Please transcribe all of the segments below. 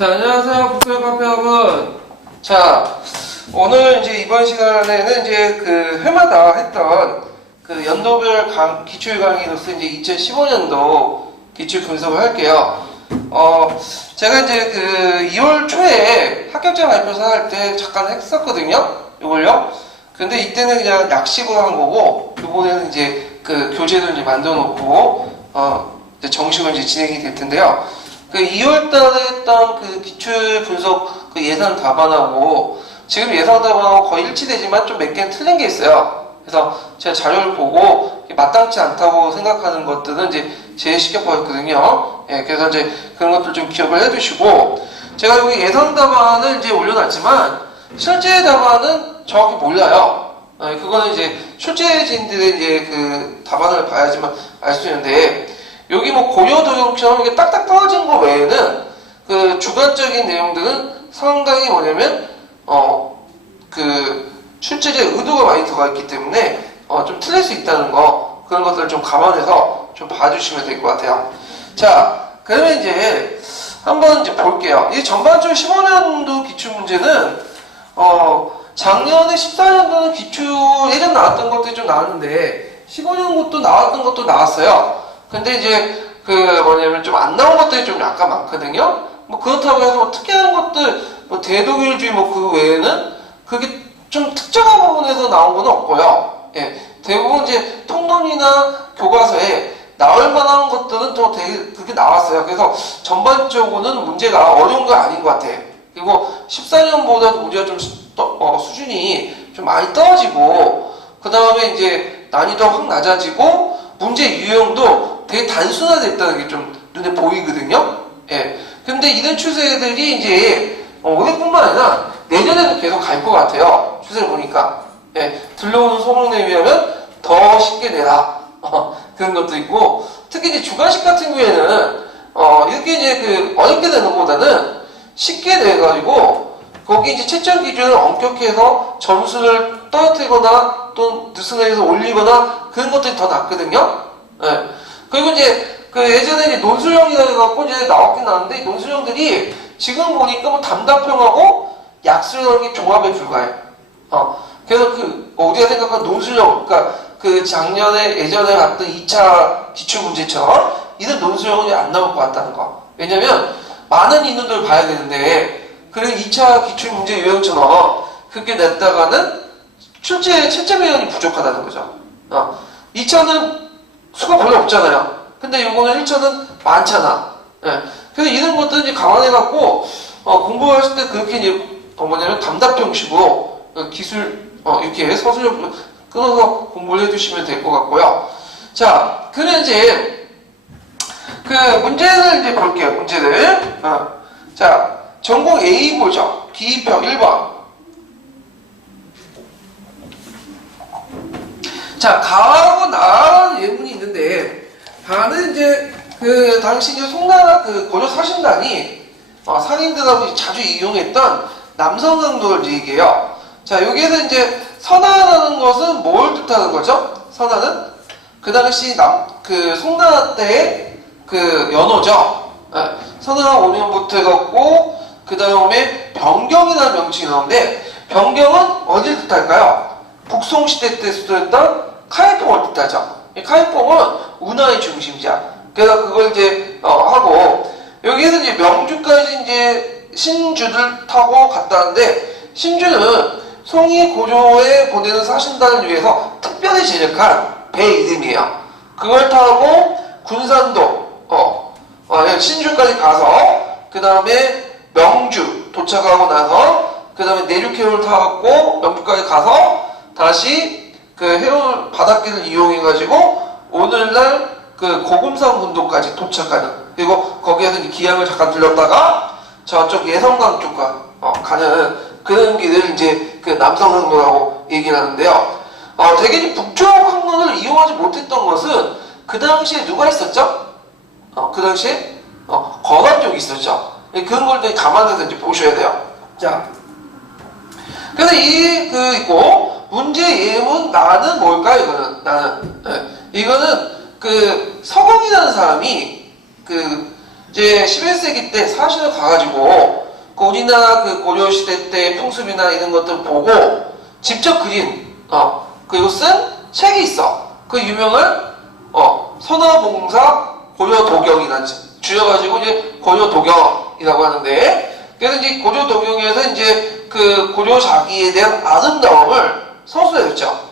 자, 안녕하세요. 북소형 카페 여러분. 자, 오늘 이제 이번 시간에는 이제 그 해마다 했던 그 연도별 기출 강의로서 이제 2015년도 기출 분석을 할게요. 제가 이제 그 2월 초에 합격자 발표서 할 때 잠깐 했었거든요. 이걸요. 근데 이때는 그냥 약식으로 한 거고, 이번에는 이제 그 교재를 이제 만들어 놓고, 이제 정식으로 이제 진행이 될 텐데요. 그 2월 달에 했던 그 기출 분석 그 예상 답안하고 지금 예상 답안하고 거의 일치되지만 좀 몇 개는 틀린 게 있어요. 그래서 제가 자료를 보고 마땅치 않다고 생각하는 것들은 이제 제시켜 버렸거든요. 예, 그래서 이제 그런 것들 좀 기억을 해두시고, 제가 여기 예상 답안을 이제 올려놨지만 실제 답안은 정확히 몰라요. 그거는 이제 출제진들의 이제 그 답안을 봐야지만 알 수 있는데, 여기 뭐 고려도형처럼 이게 딱딱 떨어진 거 외에는 그 주관적인 내용들은 상당히 뭐냐면 그 출제자의 의도가 많이 들어가 있기 때문에 좀 틀릴 수 있다는 거, 그런 것들을 좀 감안해서 좀 봐주시면 될 것 같아요. 자, 그러면 이제 한번 이제 볼게요. 이 전반적으로 15년도 기출 문제는 작년에 14년도는 기출 예전 나왔던 것들이 좀 나왔는데 15년 것도 나왔던 것도 나왔어요. 근데 이제 그 뭐냐면 좀 안 나온 것들이 좀 약간 많거든요. 뭐 그렇다고 해서 뭐 특이한 것들, 뭐 대독일주의 뭐 그 외에는 그게 좀 특정한 부분에서 나온 건 없고요. 예, 대부분 이제 통론이나 교과서에 나올 만한 것들은 또 되게 그렇게 나왔어요. 그래서 전반적으로는 문제가 어려운 거 아닌 것 같아요. 그리고 14년보다도 문제가 좀 수준이 좀 많이 떨어지고, 그 다음에 이제 난이도가 확 낮아지고 문제 유형도 되게 단순화됐다는 게 좀 눈에 보이거든요. 예. 근데 이런 추세들이 이제 올해뿐만 아니라 내년에도 계속 갈 것 같아요. 추세를 보니까. 예. 들려오는 소문에 의하면 더 쉽게 내라. 그런 것도 있고, 특히 이제 주관식 같은 경우에는 이렇게 이제 그 어렵게 내는 것보다는 쉽게 내가지고 거기 이제 채점 기준을 엄격해서 점수를 떨어뜨리거나 또 느슨해서 올리거나 그런 것들이 더 낫거든요. 예. 그리고 이제 그 예전에 이제 논술형이라 해갖고 이제 나왔긴 나왔는데, 이 논술형들이 지금 보니까 뭐 담답형하고 약술형이 종합에 불과해요. 그래서 그 우리가 생각한 논술형, 그러니까 그 작년에 예전에 갔던 2차 기출 문제처럼 이런 논술형이 안 나올 것 같다는 거. 왜냐면 많은 인원들을 봐야 되는데, 그런 2차 기출 문제 유형처럼 그렇게 냈다가는 채점 위원이 부족하다는 거죠. 2차는 수가 별로 없잖아요. 근데 요거는 1차는 많잖아. 예. 그래서 이런 것들 이제 감안해갖고, 공부하실 때 그렇게 이제, 뭐냐면 담답형식으로, 기술, 이렇게 서술형 끊어서 공부를 해주시면 될 것 같고요. 자, 그러면 이제, 그 문제를 이제 볼게요. 문제를. 자, 전공 A 보죠. 기입형 1번. 자, 가하고 나라는 예문이 있는데, 가는 이제 그 당시 이제 송나라 그 고려 사신단이 상인들하고 자주 이용했던 남성 강도를 얘기해요. 자, 여기에서 이제 선하라는 것은 뭘 뜻하는 거죠? 선하는 그 당시 그 송나라 때의 그 연호죠. 선하 5년부터 해갖고 그 다음에 병경이라는 명칭이 나오는데, 병경은 어디를 뜻할까요? 북송시대 때 쓰였던 카이뽕을 뜻하죠. 이 카이뽕은 운하의 중심이자. 그래서 그걸 이제 하고, 여기에서 이제 명주까지 이제 신주를 타고 갔다는데, 신주는 송이 고조에 보내는 사신단을 위해서 특별히 제작한 배 이름이에요. 그걸 타고 군산도 신주까지 가서 그 다음에 명주 도착하고 나서 그 다음에 내륙해운을 타고 명주까지 가서 다시 그 해운 바닷길을 이용해가지고 오늘날 그 고금산 군도까지 도착하는, 그리고 거기에서 이제 기항을 잠깐 들렸다가 저쪽 예성강 쪽과 가는 그런 길을 이제 그 남성항로라고 얘기를 하는데요. 되게 이제 북쪽 항로를 이용하지 못했던 것은 그 당시에 누가 있었죠? 그 당시에 건안 쪽이 있었죠. 그런 걸 되게 감안해서 이제 보셔야 돼요. 자, 그래서 있고, 문제 예문 나는 뭘까요? 이거는 나는 이거는 그 서공이라는 사람이 그 이제 11세기 때 사실을 가가지고 그 우리나라 그 고려시대 때 풍습이나 이런 것들 보고 직접 그린 그리고 쓴 책이 있어. 그 유명한 선화봉사 고려도경이라는 줄여가지고 이제 고려도경이라고 하는데, 그래서 이제 고려도경에서 이제 그 고려자기에 대한 아름다움을 서술해줬죠.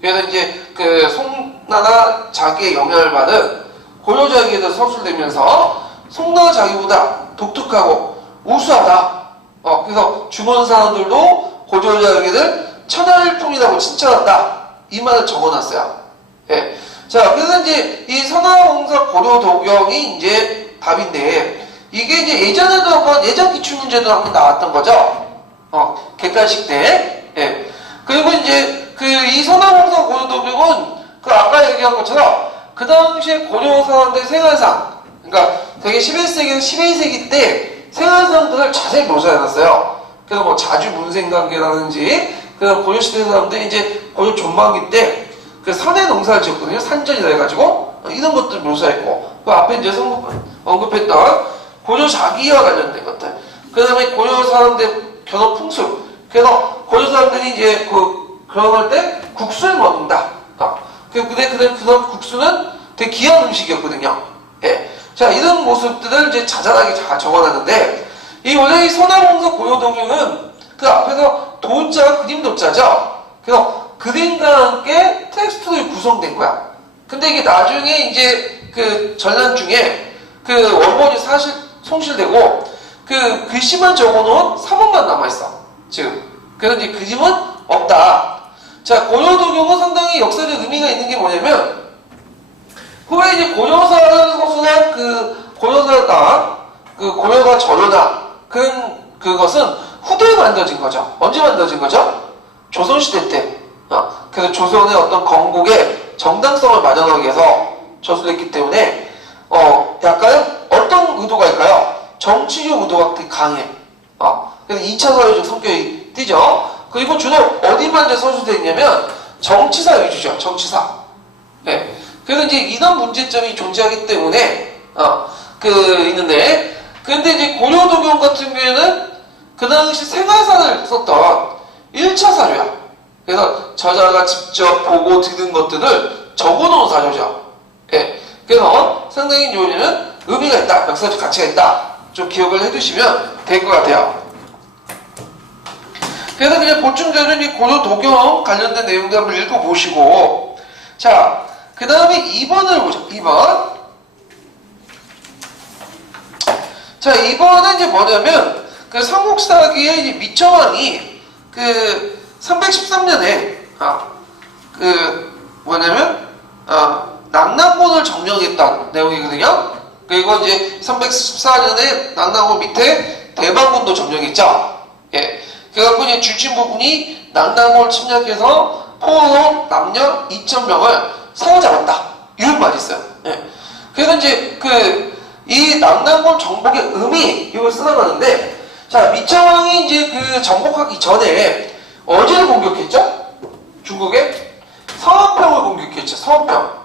그래서 이제 그 송나라 자기의 영향을 받은 고려자기에 대해서 서술되면서 송나라 자기보다 독특하고 우수하다. 그래서 주변 사람들도 고려자기를 천하일품이라고 칭찬한다. 이 말을 적어놨어요. 예. 자, 그래서 이제 이 선화봉사 고려도경이 이제 답인데, 이게 이제 예전에도 한번 예전 기출문제도 한번 나왔던 거죠. 객관식 때. 예. 그리고 이제 그 이 선화봉사 고려도경은 그 아까 얘기한 것처럼 그 당시에 고려 사람들의 생활상, 그러니까 되게 11세기에서 12세기 때 생활상들을 자세히 묘사해놨어요. 그래서 뭐 자주문생관계라든지, 그래서 고려시대 사람들이 이제 고려 전반기 때 그 산에 농사를 지었거든요. 산전이라 해가지고 이런 것들 묘사했고, 그 앞에 이제 언급했던 고려 자기와 관련된 것들, 그 다음에 고려 사람들 결혼 풍습, 그래서 고려 사람들이 이제 그 결혼할 때 국수를 먹는다. 근데 그런 국수는 되게 귀한 음식이었거든요. 예. 자, 이런 모습들을 이제 자잘하게 잘 적어놨는데, 이 원래 이 선화봉사 고려도경은 그 앞에서 도자, 그림 도자죠. 그래서 그림과 함께 텍스트로 구성된 거야. 근데 이게 나중에 이제 그 전란 중에 그 원본이 사실 손실되고 그 글씨만 적어놓은 사본만 남아있어. 지금. 그래서 이제 그림은 없다. 자, 고려도경은 상당히 역사적 의미가 있는 게 뭐냐면, 후에 이제 고려사를 서술한 그 고려사가, 그 고려가 저려다. 그것은 후대에 만들어진 거죠. 언제 만들어진 거죠? 조선시대 때. 그래서 조선의 어떤 건국의 정당성을 마련하기 위해서 저술했기 때문에, 약간 어떤 의도가 있을까요? 정치적 의도가 되게 강해. 그래서 2차 사회적 성격이 띄죠. 그리고 주로 어디만 이제 서술되어 있냐면, 정치사 위주죠. 정치사. 네. 그래서 이제 이런 문제점이 존재하기 때문에, 있는데, 근데 이제 고려도경 같은 경우에는 그 당시 생활사를 썼던 1차 사료야. 그래서 저자가 직접 보고 들은 것들을 적어놓은 사료죠. 예. 그래서 상당히 요리는 의미가 있다. 역사적 가치가 있다. 좀 기억을 해두시면 될 것 같아요. 그래서 그냥 보충자료 이 고려도경 관련된 내용들 한번 읽어보시고, 자, 그 다음에 2번을 보죠. 2번. 자, 2번은 이제 뭐냐면, 그 삼국사기에 이제 미처왕이 그 313년에 낙랑곤을 점령했던 내용이거든요. 그리고 이제 314년에 낙랑곤 밑에 대방군도 점령했죠. 예. 그래갖고 이제 중심 부분이 낙랑곤을 침략해서 포로 남녀 2,000명을 사로잡았다. 이런 말이 있어요. 예. 그래서 이제 이 낙랑곤 정복의 의미 이걸 써나가는데, 자, 미처왕이 이제 그 정복하기 전에 어디를 공격했죠? 중국의 서안평을 공격했죠. 서안평.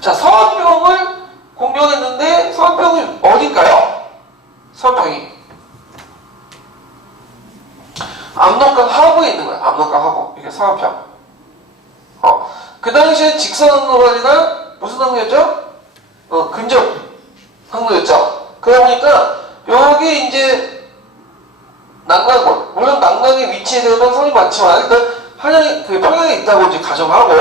자, 서안평을 공격했는데 서안평이 어딜까요? 서안평이 압록강 하구에 있는 거예요. 압록강 하구. 이게 서안평. 그 당시에 직선항로가 아니라 무슨 항로였죠? 근접 항로였죠. 그러다 보니까 여기 이제 낙랑곤, 물론 낙랑의 위치에 대한 설이 많지만 일단 평양에 있다고 이제 가정하고,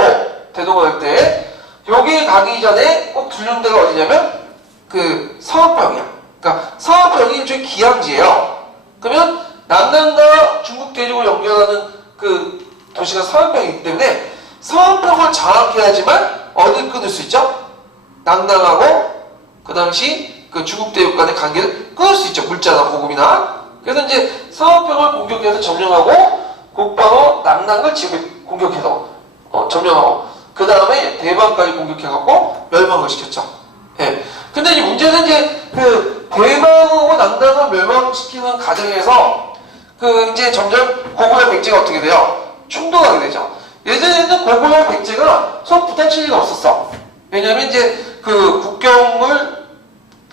대동할 때 여기 가기 전에 꼭 들른 데가 어디냐면 그 서안평이야. 그러니까 서안평이 일종의 기항지예요. 그러면 낙랑과 중국 대륙을 연결하는 그 도시가 서안평이기 때문에 서안평을 장악해야지만 어디를 끊을 수 있죠? 낙랑하고 그 당시 그 중국 대륙 간의 관계를 끊을 수 있죠. 물자나 보급이나. 그래서 이제 서안평을 공격해서 점령하고, 곧바로 낙랑을 공격해서 점령하고, 그 다음에 대방까지 공격해갖고 멸망을 시켰죠. 예. 근데 이제 문제는 이제 그 대방하고 낙랑을 멸망시키는 과정에서 이제 점점 고구려 백제가 어떻게 돼요? 충돌하게 되죠. 예전에는 고구려 백제가 서로 부딪힐 리가 없었어. 왜냐면 이제 그 국경을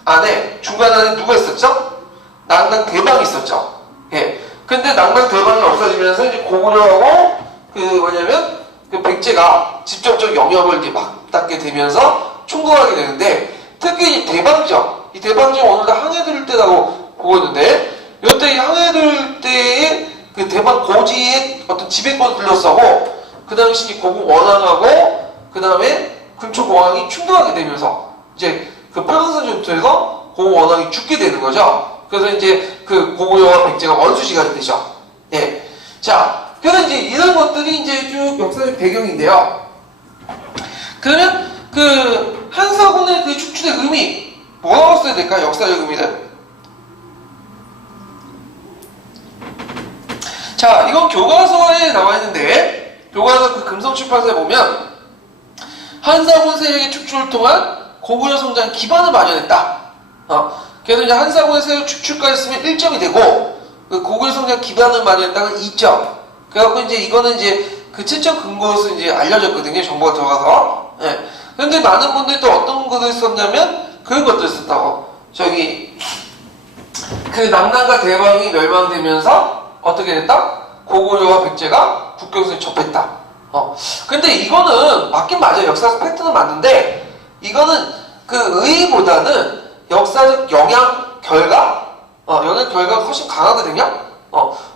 안에 중간 안에 누가 있었죠? 낙랑 대방이 있었죠. 예. 근데 낙랑 대방이 없어지면서 이제 고구려하고 그 뭐냐면 그 백제가 직접적 영역을 이제 맞닿게 되면서 충돌하게 되는데 특히 이 대방정, 이 대방정 오늘도 항해들 때라고 보고 있는데 이때 이 항해들 때의 그 대방 고지의 어떤 지배권을 둘러싸고 그 당시 고국 원왕하고 그 다음에 근초 공왕이 충돌하게 되면서 이제 그 팔강산 전투에서 고국 원왕이 죽게 되는 거죠. 그래서 이제 그 고구려와 백제가 원수시간이 되죠. 예. 자, 그래서 이제 이런 것들이 이제 쭉 역사적 배경인데요. 그러면 그 한사군의 그 축출의 의미 뭐라고 써야 될까요? 역사적 의미는? 자, 이건 교과서에 나와 있는데 교과서 그 금성출판서에 보면 한사군 세력의 축출을 통한 고구려 성장 기반을 마련했다. 그래서 이제 한사군의 세력 축출까지 쓰면 1점이 되고 그 고구려 성장 기반을 마련했다는 2점. 그래갖고 이제 이거는 이제 그 7점 근거로서 이제 알려졌거든요. 정보가 들어가서. 예. 근데 많은 분들이 또 어떤 것을 썼냐면 그런 것들을 썼다고. 저기 그 낙랑과 대방이 멸망되면서 어떻게 됐다? 고구려와 백제가 국경선에 접했다. 근데 이거는 맞긴 맞아요. 역사적 팩트는 맞는데 이거는 그 의의보다는 역사적 영향 결과 영향 결과가 훨씬 강하거든요.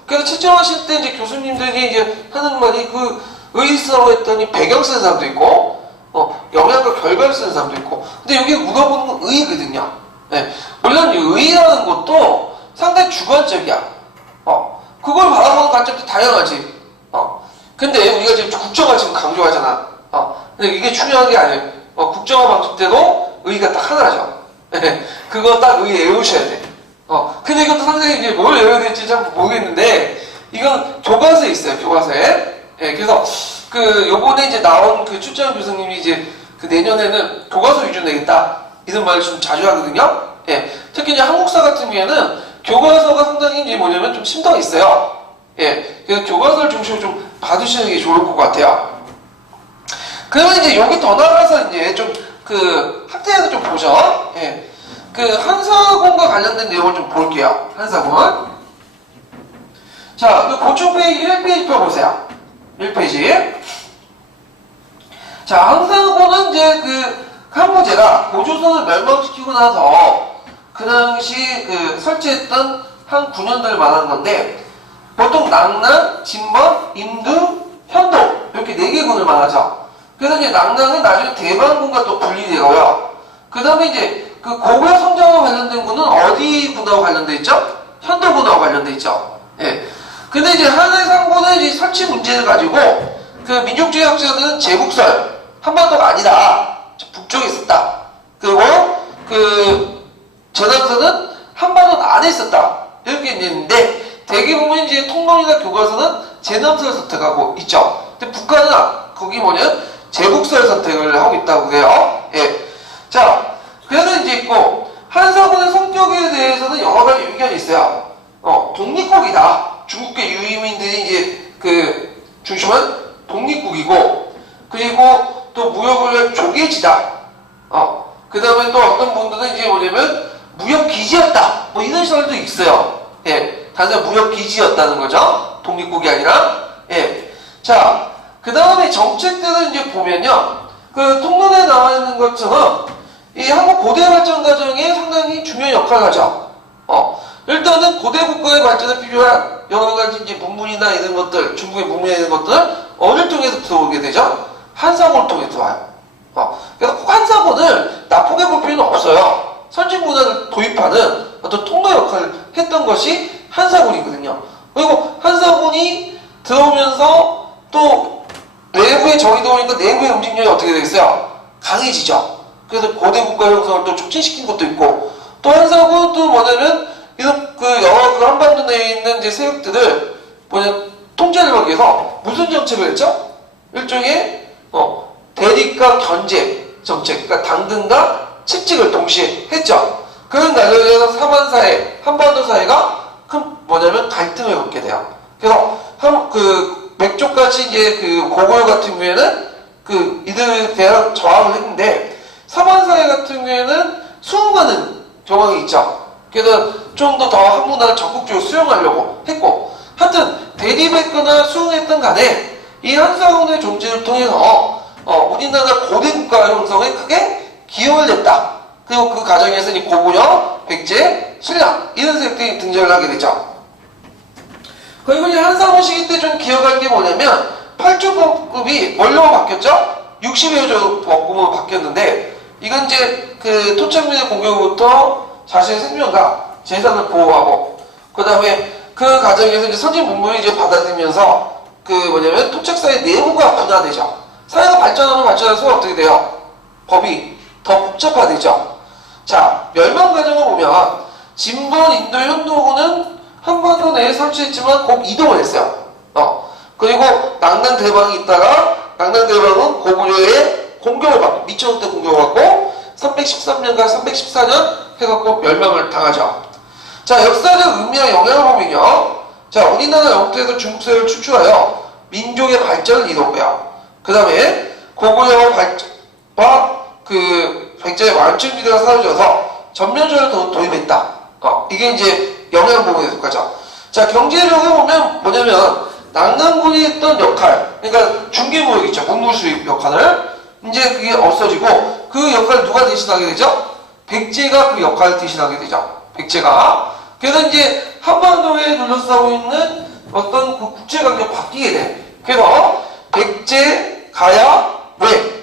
그래서 채점하실 때 이제 교수님들이 이제 하는 말이 그 의의서라고 했더니 배경 쓰는 사람도 있고 영향과 결과를 쓰는 사람도 있고 근데 여기 물어보는 건 의의거든요. 네. 물론 의의라는 것도 상당히 주관적이야. 그걸 바라보는 관점도 다양하지. 근데 우리가 지금 국정화 지금 강조하잖아. 근데 이게 중요한 게 아니에요. 국정화 방식 때도 의의가 딱 하나죠. 네. 그거 딱 의의 외우셔야 돼. 근데 이것도 상당히 이제 뭘 외워야 될지 잘 모르겠는데, 이건 교과서에 있어요, 교과서에. 예, 그래서, 요번에 이제 나온 그 출장 교수님이 이제, 그 내년에는 교과서 위주로 내겠다. 이런 말을 좀 자주 하거든요. 예, 특히 이제 한국사 같은 경우에는 교과서가 상당히 이제 뭐냐면 좀 심도가 있어요. 예, 그래서 교과서를 중심으로 좀 봐두시는 게 좋을 것 같아요. 그러면 이제 여기 더 나가서 이제 좀, 학대에서 좀 보죠. 예. 한사군과 관련된 내용을 좀 볼게요. 한사군. 자, 고충 페이지 1페이지 펴보세요. 1페이지. 자, 한사군은 이제 한무제가 고조선을 멸망시키고 나서 그 당시 설치했던 한 군현들을 말하는 건데 보통 낙랑, 진번, 임두, 현도 이렇게 4개 군을 말하죠. 그래서 이제 낙랑은 나중에 대방군과 또 분리되고요. 그 다음에 이제 고구려 성장과 관련된 군은 어디 군하고 관련돼 있죠? 현도군하고 관련돼 있죠. 예. 근데 이제 한해상군의 이제 설치 문제를 가지고 민족주의 학자들은 제국설 한반도가 아니다. 북쪽에 있었다. 그리고 전함선은 한반도 안에 있었다. 이렇게 있는데 대개 보면 이제 통론이나 교과서는 제남설 선택하고 있죠. 근데 북한은 거기 제국설 선택을 하고 있다고 그래요. 예. 자. 그래서 이제 있고, 한사군의 성격에 대해서는 여러 가지 의견이 있어요. 독립국이다. 중국계 유이민들이 이제 중심은 독립국이고, 그리고 또 무역을 위한 조개지다. 그 다음에 또 어떤 분들은 이제 뭐냐면, 무역기지였다. 뭐 이런 시설도 있어요. 예. 단순히 무역기지였다는 거죠. 독립국이 아니라. 예. 자, 그 다음에 정책들을 이제 보면요. 통론에 나와 있는 것처럼, 이 한국 고대 발전 과정에 상당히 중요한 역할을 하죠. 일단은 고대 국가의 발전에 필요한 여러 가지 이제 문물이나 이런 것들, 중국의 문물이나 이런 것들 어디를 통해서 들어오게 되죠? 한사군을 통해 들어와요. 그래서 꼭 한사군을 나쁘게 볼 필요는 없어요. 선진 문화를 도입하는 어떤 통로 역할을 했던 것이 한사군이거든요. 그리고 한사군이 들어오면서 또 내부의 정이 들어오니까 내부의 움직임이 어떻게 되겠어요? 강해지죠. 그래서 고대 국가 형성을 또 촉진시킨 것도 있고, 또 한사군은 또 뭐냐면, 이런 여러 한반도 내에 있는 이제 세력들을 통제를 하기 위해서 무슨 정책을 했죠? 일종의, 대립과 견제 정책, 그러니까 당근과 칙직을 동시에 했죠. 그런 과정에서 삼한사회, 한반도 사회가 갈등을 겪게 돼요. 그래서, 맥족같이 이제 고구려 같은 경우에는 이들에 대한 저항을 했는데, 사관사회 같은 경우에는 수응하는 경향이 있죠. 그래서 좀 더 한국 문화를 적극적으로 수용하려고 했고, 하여튼 대립했거나 수응했던 간에 이 한사원의 존재를 통해서 우리나라 고대 국가 형성에 크게 기여를 했다. 그리고 그 과정에서 이 고구려, 백제, 신라 이런 세력들이 등장을 하게 되죠. 그리고 이 한사원 시기 때 좀 기억할 게 뭐냐면 8조법급이 뭘로 바뀌었죠? 60여 법급으로 바뀌었는데, 이건 이제 그 토착민의 공격으로부터 자신의 생명과 재산을 보호하고, 그 다음에 그 과정에서 이제 선진 문물을 이제 받아들이면서 그 뭐냐면 토착사회 내부가 분화되죠. 사회가 발전하면 발전할수록 어떻게 돼요? 법이 더 복잡화되죠. 자, 멸망 과정을 보면 진번, 인도, 현도군은 한반도 내에 설치했지만 곧 이동을 했어요. 그리고 낭낭대방이 있다가 낭낭대방은 고구려의 공격을 받고 미천국 때 공격을 받고 313년과 314년 해갖고 멸망을 당하죠. 자, 역사적 의미와 영향을 보면요. 자, 우리나라 영토에서 중국사회를 추출하여 민족의 발전을 이뤘고요. 그 다음에 고구려와 그 백제의 완충지대가 사라져서 전면적으로 도입했다. 이게 이제 영향 부분에 속하죠. 자, 경제력을 보면 뭐냐면 낭만군이 했던 역할, 그러니까 중개무역 있죠. 문물수입 역할을 이제 그게 없어지고 그 역할을 누가 대신하게 되죠? 백제가 그 역할을 대신하게 되죠. 백제가. 그래서 이제 한반도에 둘러싸고 있는 어떤 그 국제관계가 바뀌게 돼. 그래서 백제, 가야, 왜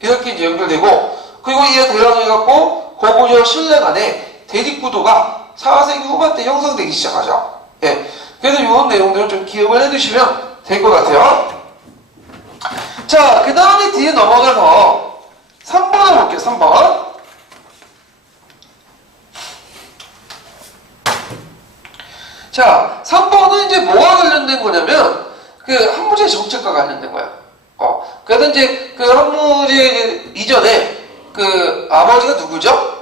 이렇게 이제 연결되고, 그리고 이에 대항해갖고 고구려 신라 간의 대립구도가 4세기 후반 때 형성되기 시작하죠. 예. 그래서 이런 내용들을 좀 기억을 해두시면 될 것 같아요. 자, 그 다음에 뒤에 넘어가서 3번을 볼게요. 3번. 자, 3번은 이제 뭐와 관련된 거냐면 그 한무제 정책과 관련된 거야. 그래서 이제 그 한무제 이전에 그 아버지가 누구죠?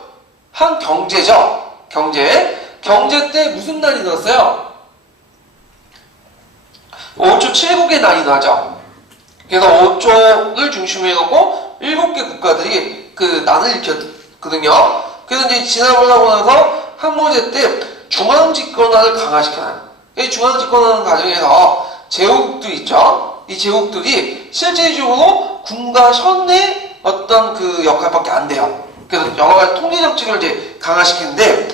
한경제죠. 경제 때 무슨 난이 났어요? 5조 7국의 난이 나죠. 그래서 5조를 중심으로 해갖고 7개 국가들이 그 난을 일으켰거든요. 그래서 이제 진압을 하고 나서 한무제 때 중앙집권화를 강화시켜요. 이 중앙집권화하는 과정에서 제국들 있죠. 이 제국들이 실제적으로 군과 현의 어떤 그 역할밖에 안 돼요. 그래서 여러 가지 통제 정책을 이제 강화시키는데,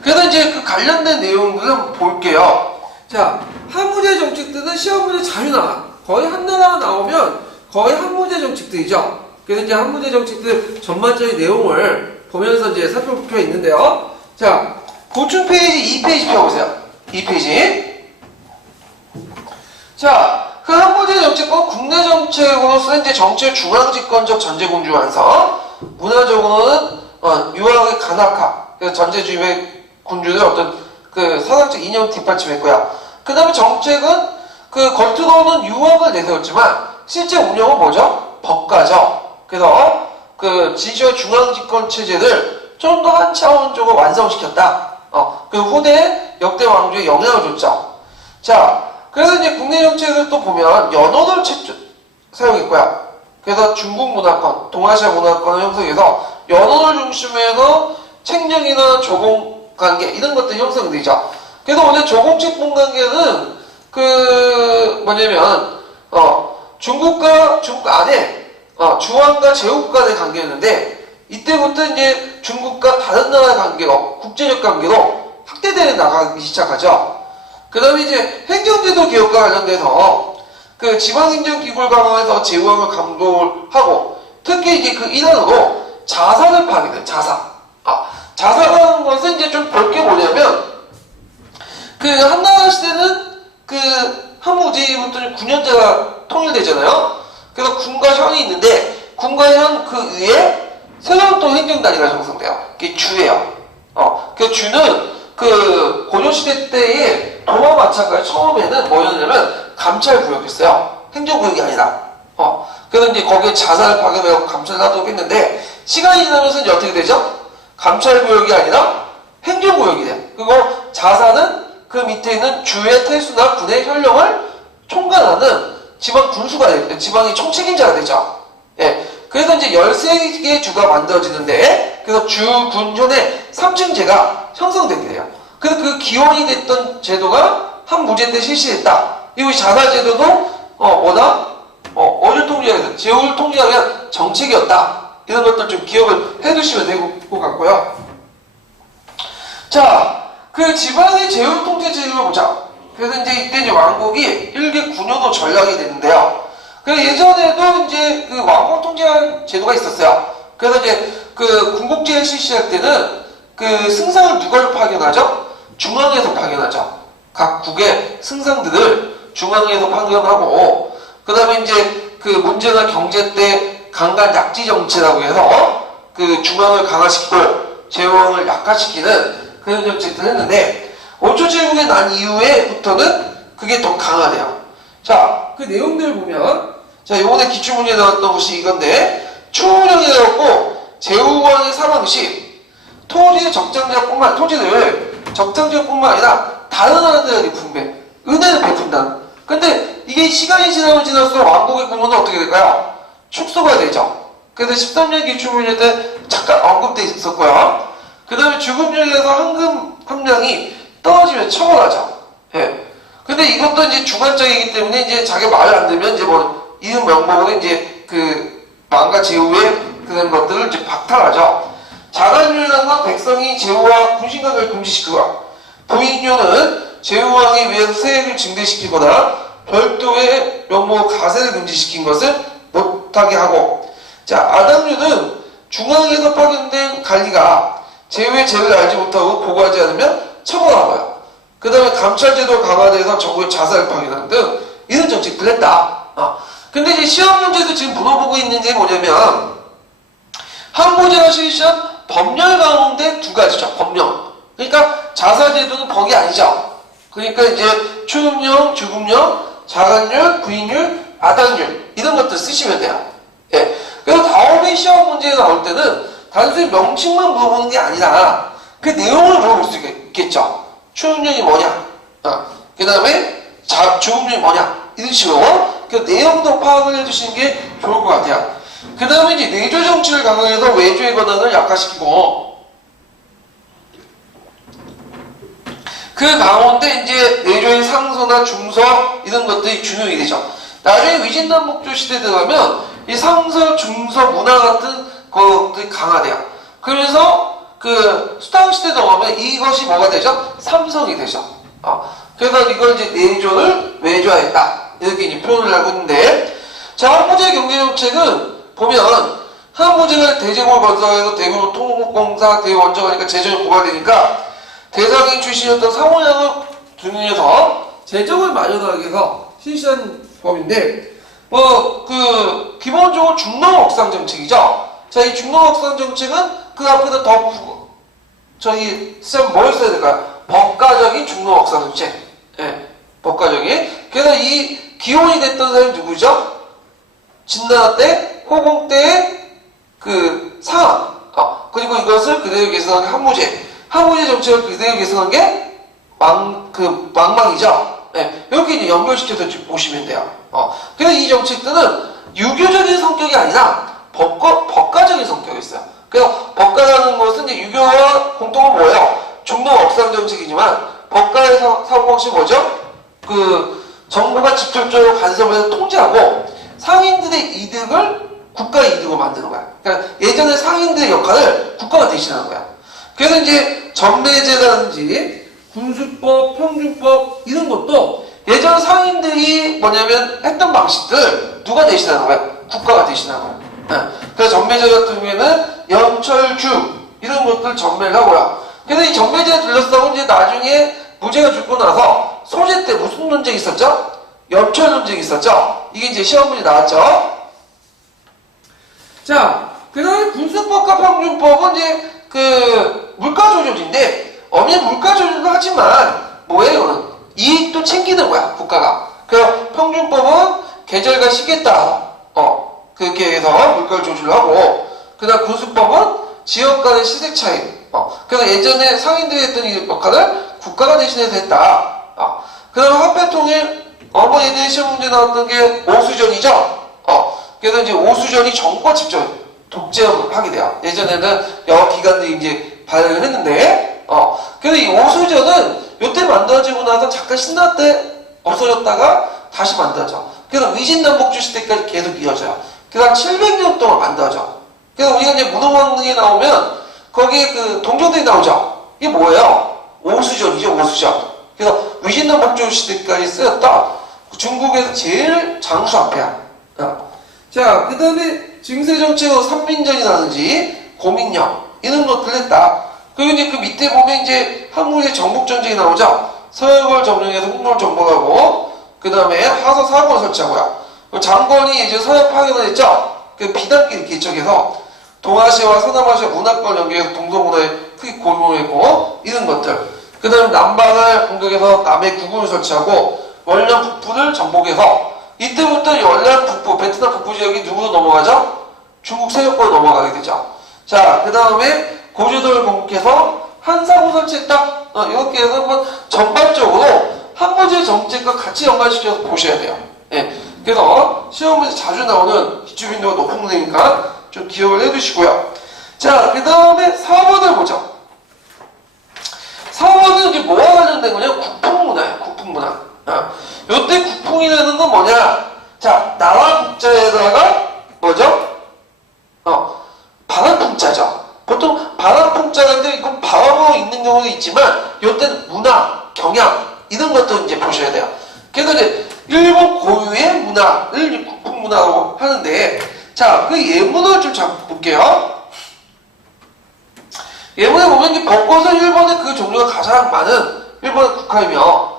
그래서 이제 그 관련된 내용들을 한번 볼게요. 자, 한무제 정책들은 시험 문제 자주 나와. 거의 한 나라가 나오면 거의 한무제 정책들이죠. 그래서 이제 한무제 정책들 전반적인 내용을 보면서 이제 살펴볼 필요가 있는데요. 자, 보충 페이지 2페이지 펴보세요. 2페이지. 자, 그 한무제 정책은 국내 정책으로서 이제 정치 중앙집권적 전제공주 완성, 문화적으로는 유학의 간악화, 그래서 전제주의의 군주의 어떤 그 사상적 이념을 뒷받침했고요. 그 다음에 정책은 그 겉으로는 유학을 내세웠지만 실제 운영은 뭐죠? 법가죠. 그래서 그 지시와 중앙집권 체제를 좀 더 한 차원적으로 완성시켰다. 그 후대 역대 왕조에 영향을 줬죠. 자, 그래서 이제 국내 정책을 또 보면 연호를 사용했고요. 그래서 중국 문화권, 동아시아 문화권을 형성해서 연호를 중심으로 책령이나 조공 관계 이런 것들이 형성되죠. 그래서 원래 조공책봉 관계는 그 뭐냐면 중국과 중국 안에 중앙과 제국 간의 관계였는데, 이때부터 이제 중국과 다른 나라의 관계로 국제적 관계로 확대되어 나가기 시작하죠. 그 다음에 이제 행정제도 개혁과 관련돼서 그 지방행정기구를 강화해서 제후왕을 감독하고, 특히 이제 그 일환으로 자사를 파게 돼요. 자사라는 것은 이제 좀 볼 게 뭐냐면, 그 한나라 시대는 그 한무제부터 9년제가 통일되잖아요. 그래서 군과 현이 있는데 군과 현 그 위에 새로운 또 행정단위가 형성돼요. 그게 주예요. 그 주는 그 고려시대 때의 도마 마찬가지 처음에는 뭐였냐면 감찰구역이었어요. 행정구역이 아니라. 그래서 이제 거기에 자사를 파견하고 감찰을 하도록 했는데, 시간이 지나면서 이제 어떻게 되죠? 감찰구역이 아니라 행정구역이 돼요. 그리고 자사는 그 밑에 있는 주의 태수나 군의 현령을 총괄하는 지방 군수가 돼요. 지방의 총책임자가 되죠. 예. 그래서 이제 13개의 주가 만들어지는데, 그래서 주, 군, 현의 3층제가 형성되게 돼요. 그래서 그 기원이 됐던 제도가 한 무제 때 실시됐다. 그리고 자사제도도, 어느 통제에서 제후를 통제하기 위한 정책이었다. 이런 것들 좀 기억을 해두시면 될 것 같고요. 자, 그 지방의 제후 통제 제도를 보자. 그래서 이제 이때 이제 왕국이 1개 군효도 전락이 되는데요. 그 예전에도 이제 그 왕국 통제한 제도가 있었어요. 그래서 이제 그 군국제를 실시할 때는 그 승상을 누가 파견하죠? 중앙에서 파견하죠. 각 국의 승상들을 중앙에서 파견하고, 그 다음에 이제 그 문제나 경제 때 강간 약지 정치라고 해서 그 중앙을 강화시키고 제왕을 약화시키는 그런 정책들을 했는데, 원초제국이 난 이후에부터는 그게 더 강화돼요. 자, 그 내용들을 보면, 자, 요번에 기출문제에 나왔던 것이 이건데, 추운령이라고 제후왕의 사망 시 토지의 토지를 적장자뿐만 아니라 다른 나라들에게 분배, 은혜를 베푼다. 근데 이게 시간이 지나면 지날수록 왕국의 규모는 어떻게 될까요? 축소가 되죠. 그래서 13년 기출문제 때 잠깐 언급돼 있었고요. 그 다음에 주금령에서 황금 함량이 떨어지면 처벌하죠. 예. 근데 이것도 이제 주관적이기 때문에 이제 자기 말 안 되면 이제 뭐 이름 명목으로 이제 그 망가 제후의 그런 것들을 이제 박탈하죠. 자간율이라는 건 백성이 제후와 군신각을 금지시키고, 부인료는 제후왕에 의해서 세액을 증대시키거나 별도의 명목 가세를 금지시킨 것을 못하게 하고, 자, 아당류는 중앙에서 파견된 관리가 제후의 죄를 알지 못하고 보고하지 않으면 처벌하고요. 그 다음에 감찰제도 강화돼서 정부의 자살을 파견하는 등 이런 정책들을 했다. 근데 이제 시험 문제에서 지금 물어보고 있는 게 뭐냐면, 항모제가 실시한 법령 가운데 두 가지죠. 법령. 그러니까 자사제도는 법이 아니죠. 그러니까 이제 추금령, 주금령, 자간율, 부인율, 아당율 이런 것들 쓰시면 돼요. 예. 그래서 다음에 시험 문제에 나올 때는 단순히 명칭만 물어보는 게 아니라 그 내용을 물어볼 수 있겠죠. 추금령이 뭐냐, 그 다음에 주금령이 뭐냐, 이런 식으로 그 내용도 파악을 해두시는 게 좋을 것 같아요. 그 다음에 이제 내조 정치를 강화해서 외조의 권한을 약화시키고, 그 가운데 이제 내조의 상서나 중서 이런 것들이 중요히 되죠. 나중에 위진남북조 시대 들어가면 이 상서, 중서, 문화 같은 것들이 강화돼요. 그래서 그 수탁 시대 들어가면 이것이 뭐가 되죠? 삼성이 되죠. 그래서 이걸 이제 내조를 외조화했다. 이렇게 이제 표현을 하고 있는데, 자, 항모제 경제정책은 보면 항모제가 대제국을 건설해서 대구로 통목공사 대원정하니까 재정이 고갈되니까 대상인 출신이었던 상호양을 등에서 재정을 마련하기 위해서 실시한 법인데, 기본적으로 중농억상 정책이죠. 자, 이 중농억상 정책은 그 앞에다 쓰면 뭘 써야 될까요? 법가적인 중농억상 정책. 예, 법가적인. 그래서 이 기원이 됐던 사람이 누구죠? 진나라 때, 호공 때의 그 상황. 그리고 이것을 그대로 계승한 게 항모제. 항모제 정책을 그대로 계승한 게 망망이죠. 네, 이렇게 이제 연결시켜서 보시면 돼요. 그래서 이 정책들은 유교적인 성격이 아니라 법가적인 성격이 있어요. 그래서 법가라는 것은 이제 유교와 공통은 뭐예요? 중농억상 정책이지만 법가의 사고방식이 뭐죠? 그 정부가 직접적으로 간섭해서 통제하고 상인들의 이득을 국가의 이득으로 만드는 거야. 그러니까 예전에 상인들의 역할을 국가가 대신하는 거야. 그래서 이제 전매제라든지 군수법, 평균법 이런 것도 예전 상인들이 뭐냐면 했던 방식들 누가 대신하는 거야? 국가가 대신하는 거야. 그래서 전매제 같은 경우에는 연철주 이런 것들 전매를 하고요. 그래서 이 전매제에 둘러싸고 이제 나중에 무죄가 죽고 나서 소재 때 무슨 논쟁이 있었죠? 연철 논쟁이 있었죠? 이게 이제 시험 문제 나왔죠? 자, 그 다음에 군수법과 평균법은 이제 그 물가 조절인데, 엄연히 물가 조절도 하지만 뭐예요? 이익도 챙기는 거야, 국가가. 그래서 평균법은 계절과 시기에 따라 그렇게 해서 물가를 조절하고, 그 다음 군수법은 지역 간의 시세 차이. 그래서 예전에 상인들이 했던 이 역할을 국가가 대신해서 했다. 그 다음에 화폐통일, 예전에 시험 문제 나왔던 게 오수정이죠. 그래서 이제 오수전이 정권 집권 독점하게 돼요. 예전에는 여러 기관들이 이제 발행을 했는데, 그래서 이 오수전은 요때 만들어지고 나서 잠깐 신라때 없어졌다가 다시 만들어져. 그래서 위진남북주 시대까지 계속 이어져요. 그래서 한 700년 동안 만들어져. 그래서 우리가 이제 문어왕릉에 나오면 거기에 그 동정들이 나오죠. 이게 뭐예요? 오수전이죠, 오수전. 그래서 위진남북주 시대까지 쓰였다. 중국에서 제일 장수 앞에야. 자, 그 다음에 증세정책으로 삼민전이라든지 고민령 이런 것들 했다. 그리고 이제 그 밑에 보면 이제 한국의 정복전쟁이 나오죠. 서해걸 점령해서 홍노를 정복하고 그 다음에 하서 사고를 설치하고요. 장건이 이제 서해 파견을 했죠. 그 비단길 개척해서 동아시아와 서남아시아 문화권 연계해서 동서문화에 크게 골몰했고 이런 것들. 그 다음에 남방을 공격해서 남해 국군을 설치하고 월남 북부를 정복해서 이때부터 월남 북부, 베트남 북부 지역이 누구로 넘어가죠? 중국 세력으로 넘어가게 되죠. 자, 그 다음에 고조도를 공격해서 한사고 설치했다. 이렇게 해서 한번 전반적으로 한국의 정책과 같이 연관시켜서 보셔야 돼요. 예. 그래서 시험 문제 자주 나오는 기초빈도가 높은 문제니까 좀 기억을 해두시고요. 자, 그 다음에 4번을 보죠. 4번은 이제 뭐와 관련된 거냐? 국풍문화예요. 국풍문화. 요때 국풍이라는 건 뭐냐? 자, 나라 국자에다가 뭐죠? 바람풍자죠. 보통 바람풍자인데 이건 바람으로 있는 경우도 있지만 요때는 문화, 경향 이런 것도 이제 보셔야 돼요. 그래서 이제 일본 고유의 문화를 국풍문화라고 하는데, 자, 그 예문을 좀 잠깐 볼게요. 예문에 보면 이 벚꽃은 일본의 그 종류가 가장 많은 일본의 국화이며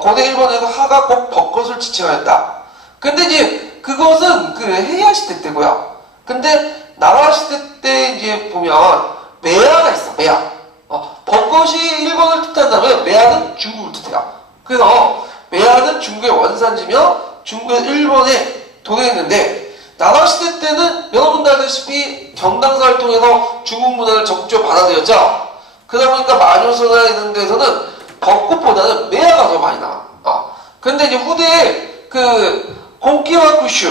고대 일본에서 하가 꼭 벚꽃을 지칭하였다. 근데 이제 그것은 그 헤이아 시대 때고요. 근데 나라 시대 때 이제 보면 매야가 있어. 매야. 벚꽃이 일본을 뜻한다면 매야는 중국을 뜻해요. 그래서 매야는 중국의 원산지며 중국의 일본에 도래했는데, 나라 시대 때는 여러분들 알다시피 경당사를 통해서 중국 문화를 적극적으로 받아들였죠. 그러다 보니까 마녀소나 이런 데서는 벚꽃보다는 매야가 더 많이 나와. 근데 이제 후대에 그 공키와 쿠슈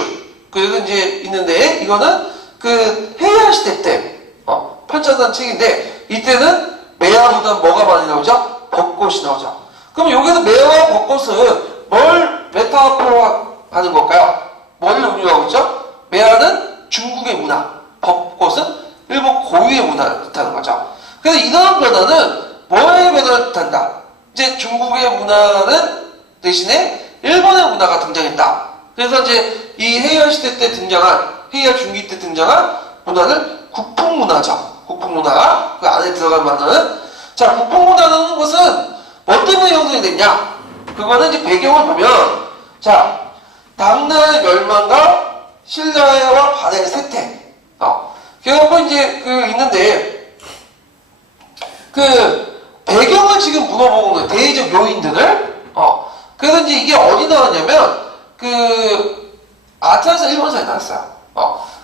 그래서 이제 있는데, 이거는 그 헤이아 시대 때 편찬한 책인데, 이때는 매야보다 뭐가 많이 나오죠? 벚꽃이 나오죠. 그럼 여기서 매야와 벚꽃은 뭘 메타포로 하는 걸까요? 뭘 의미하고 있죠? 매야는 중국의 문화, 벚꽃은 일본 고유의 문화를 뜻하는 거죠. 그래서 이러한 변화는 뭐의 변화를 뜻한다? 이제 중국의 문화는 대신에 일본의 문화가 등장했다. 그래서 이제 이 헤이아 시대 때 등장한, 헤이아 중기 때 등장한 문화를 국풍문화죠. 국풍문화. 그 안에 들어갈 만한. 자, 국풍문화라는 것은 뭐 때문에 형성이 됐냐? 그거는 이제 배경을 보면, 자, 당나라의 멸망과 신라와 바다의 쇠퇴. 그래서 이제 그 있는데, 그 배경을 지금 물어보는 거예요. 대의적 요인들을. 그래서 이제 이게 어디 나왔냐면, 그 아틀란티스 일본사에 나왔어요.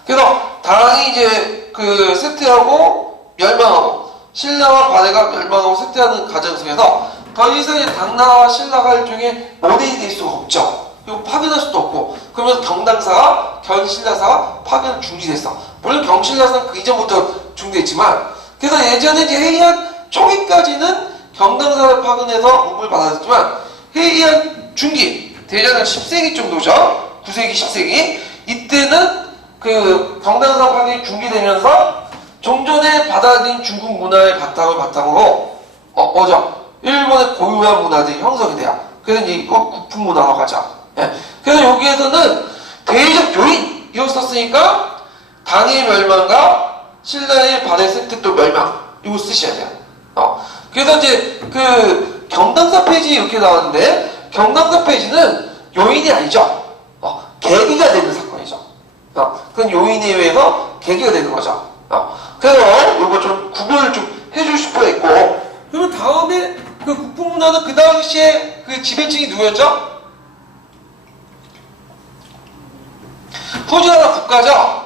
그래서 당이 이제 그 쇠퇴하고 멸망하고 신라와 바다가 멸망하고 쇠퇴하는 과정 속에서 더 이상의 당나라와 신라가 일종의 모델이 될 수가 없죠. 그리고 파견할 수도 없고, 그러면서 경당사가 견신라사가 파견 중지됐어. 물론 경신라사는 그 이전부터 중지됐지만, 그래서 예전에 이제 헤이안 초기까지는 경당사를 파견해서 업무를 받았지만, 헤이안 중기 대략 10세기 정도죠. 9세기 10세기 이때는 그 경당사 파견이 중지되면서 종전에 받아들인 중국 문화의 바탕으로 일본의 고유한 문화들이 형성이 돼요. 그래서 이제 이거 국풍문화라고 하죠. 예. 그래서 여기에서는 대의적 요인 이거 썼으니까 당의 멸망과 신라의 바다의 쇠퇴 또 멸망 이거 쓰셔야 돼요. 그래서 이제 그 경당사 페이지 이렇게 나왔는데, 경당사 페이지는 요인이 아니죠. 계기가 되는 사건이죠. 그건 요인에 의해서 계기가 되는 거죠. 그래서 이거 좀 구분을 좀 해주실 수가 있고, 그러면 다음에 그 국풍문화는 그 당시에 그 지배층이 누구였죠? 후지나라 국가죠.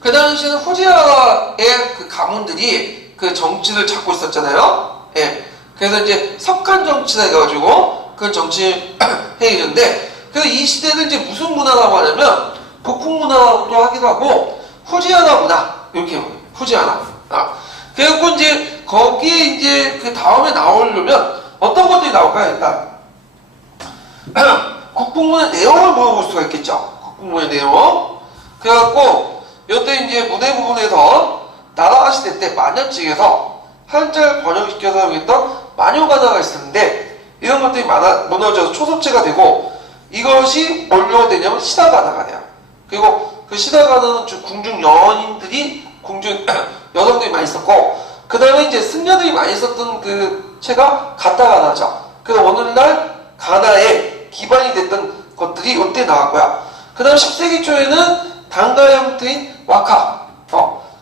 그 당시에는 후지나라의 그 가문들이 그 정치를 잡고 있었잖아요. 예. 그래서 이제 석한 정치다 해가지고 그 정치 회의인데, 그래서 이 시대는 이제 무슨 문화라고 하냐면 북풍문화로 하기도 하고 후지하나 문화 이렇게 후지하나. 그래갖고 이제 거기에 이제 그 다음에 나오려면 어떤 것들이 나올까요? 일단 국뽕문의 내용을 물어볼 수가 있겠죠. 국뽕문의 내용. 그래갖고 이때 이제 무대 부분에서 나라가 시대 때 만년찍에서 한자를 번역시켜서 사용했던 만요가나가 있었는데 이런 것들이 무너져서 초sob체가 되고 이것이 뭘로 되냐면 시다가나가 돼요. 그리고 그 시다가나는 궁중 연인들이 궁중 여성들이 많이 썼고 그 다음에 이제 승려들이 많이 썼던 그 체가 가타가나죠. 그래서 오늘날 가나에 기반이 됐던 것들이 이때 나왔고요. 그 다음 10세기 초에는 단가 형태인 와카.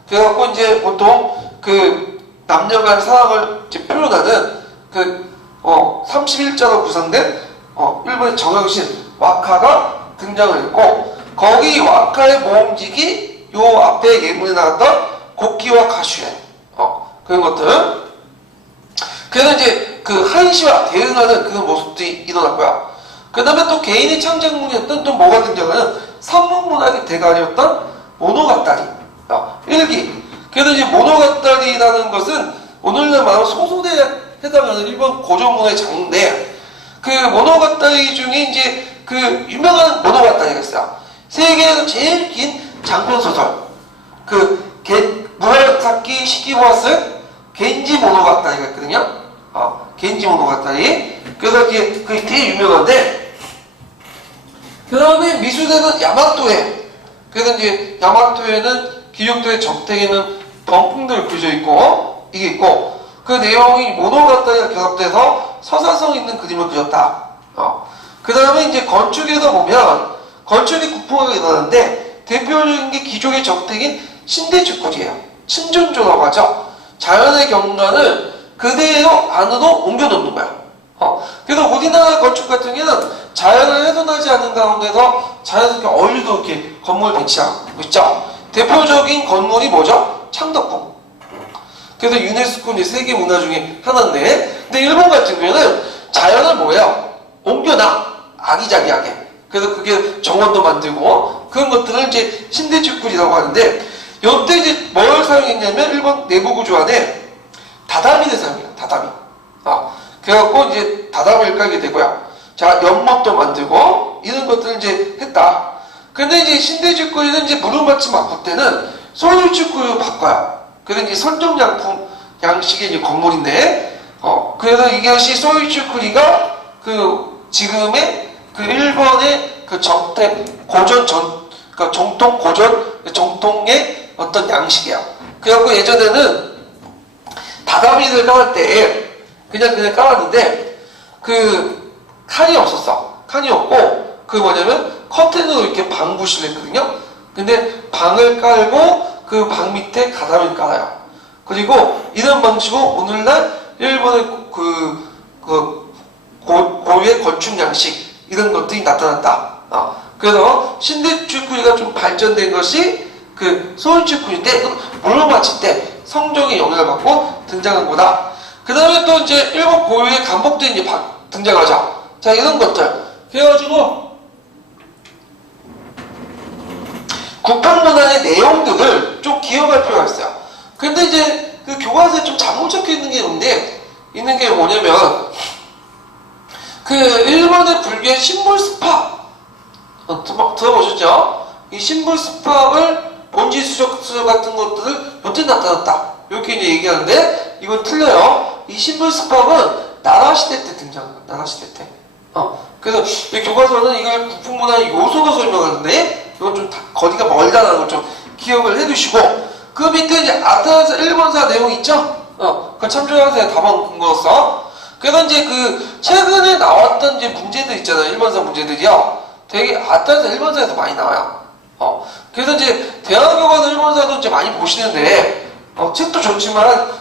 그래갖고 이제 보통 그 남녀 간 사랑을 이제 표현하는 그 31자로 구성된 일본의 정형신 와카가 등장을 했고 거기 와카의 모음직이 요 앞에 예문에 나왔던 곡기와 가슈에 그런 것들. 그래서 이제 그 한시와 대응하는 그런 모습들이 일어났고요. 그 다음에 또 개인의 창작문이었던 또 뭐가 등장하는 산문문학의 대가리였던 모노가타리. 일기. 그래서 이제 모노가타리라는 것은 오늘날 말하면 소설에 해당하는 일본 고전문화의 장르인데 그 모노가타리 중에 이제 그 유명한 모노가타리가 있어요. 세계에서 제일 긴 장편소설. 그 무라사키 시키와스 겐지 모노가타리가 있거든요. 겐지 모노가타리. 그래서 그게 되게 유명한데 그 다음에 미술대는 야마토에. 그래서 이제 야마토에는 기족도의 적대에는 병풍들 그려져 있고 이게 있고 그 내용이 모노가타리가 결합돼서 서사성 있는 그림을 그렸다. 그 다음에 이제 건축에서 보면 건축이 국풍하게 일어나는데 대표적인 게 기족의 적택인 신대축구리예요. 친존조라고 하죠. 자연의 경관을 그대로 안으로 옮겨놓는 거야. 그래서 우리나라 건축 같은 경우는 자연을 훼손하지 않는 가운데서 자연스럽게 어울리도 이렇게 건물 배치하고 있죠. 대표적인 건물이 뭐죠? 창덕궁. 그래서 유네스코 이제 세계 문화 중에 하나인데, 근데 일본 같은 경우는 자연을 뭐예요? 옮겨놔. 아기자기하게. 그래서 그게 정원도 만들고 그런 것들을 이제 신대축구리라고 하는데, 이때 이제 뭘 사용했냐면 일본 내부 구조 안에 다다미를 사용해요. 다다미. 그래갖고 이제 다다미를 깔게 되고요. 자, 연못도 만들고 이런 것들을 이제 했다. 근데 이제 신대축구리는 이제 무릎받침 바꿀 때는 소유축구리로 바꿔요. 그래서 이제 선정양품 양식의 이제 건물인데, 그래서 이것이 소유축구리가 그 지금의 그 일본의 그 정택 고전 그러니까 정통 고전 정통의 어떤 양식이야. 그래갖고 예전에는 다다미를 깔을 때 그냥 깔았는데 그 칸이 없었어. 칸이 없고 그 뭐냐면 커튼으로 이렇게 방부시를 했거든요. 근데 방을 깔고 그 방 밑에 다다미를 깔아요. 그리고 이런 방식으로 오늘날 일본의 고유의 건축 양식 이런 것들이 나타났다. 그래서 신대축구리가 좀 발전된 것이 그 소인축구리인데 물로 맞힐 때 성적인 영향을 받고 등장한 거다. 그 다음에 또 이제 일본 고유의 간복도 이제 등장하죠. 자, 이런 것들. 그래가지고 국방문화의 내용들을 좀 기억할 필요가 있어요. 근데 이제 그 교과서에 좀 잘못 적혀 있는 게 뭐냐면 그 일본의 불교의 신불 스파 들어보셨죠? 이 신불 스파를 본지 수적수 같은 것들을 요때 나타났다. 이렇게 이제 얘기하는데 이건 틀려요. 이 신불 스파는 나라 시대 때 등장합니다. 나라 시대 때. 그래서 이 교과서는 이걸 국풍문화의 요소로 설명하는데 이건 좀 거리가 멀다는 걸 좀 기억을 해두시고 그 밑에 이제 아타나사 일본사 내용 있죠? 그걸 참조하세요. 답안 근거로서. 그래서 이제 그 최근에 나왔던 이제 문제들 있잖아요. 일본사 문제들이요. 되게 아타나사 일본사에서 많이 나와요. 그래서 이제 대학교과서 일본사도 이제 많이 보시는데 책도 좋지만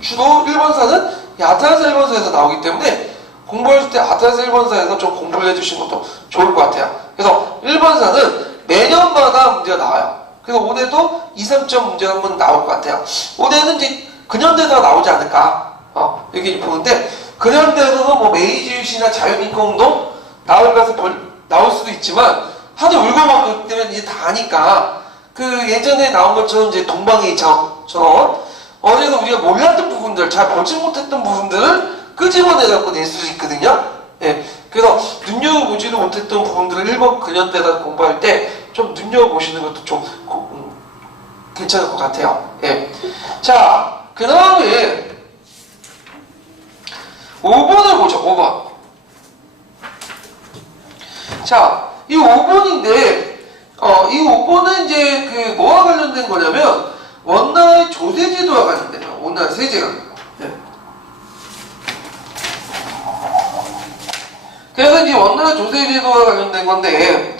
주로 일본사는 아타나사 일본사에서 나오기 때문에 공부할 때 아타나사 일본사에서 좀 공부를 해주시는 것도 좋을 것 같아요. 그래서 일본사는 매년마다 문제가 나와요. 그래서 올해도 2, 3점 문제가 한번 나올 것 같아요. 올해는 이제 근현대사가 나오지 않을까 이렇게 보는데 근현대에서도 뭐 메이지유시나 자유민주운동 나올 수도 있지만 하도 울고만 그러면 이제 다 아니까 그 예전에 나온 것처럼 이제 동방예의처럼 어제도 우리가 몰랐던 부분들, 잘 보지 못했던 부분들을 끄집어내갖고 낼 수 있거든요. 예. 그래서 눈여겨보지도 못했던 부분들을 1번 근현대사 공부할 때 좀 눈여겨보시는 것도 좀 괜찮을 것 같아요. 예. 자, 그 다음에 5번을 보죠. 5번. 자, 이 5번인데 이 5번은 이제 그 뭐와 관련된 거냐면 원나라의 조세제도와 관련된 거예요. 원나라 세제가. 네. 그래서 이제 원나라 조세제도와 관련된 건데,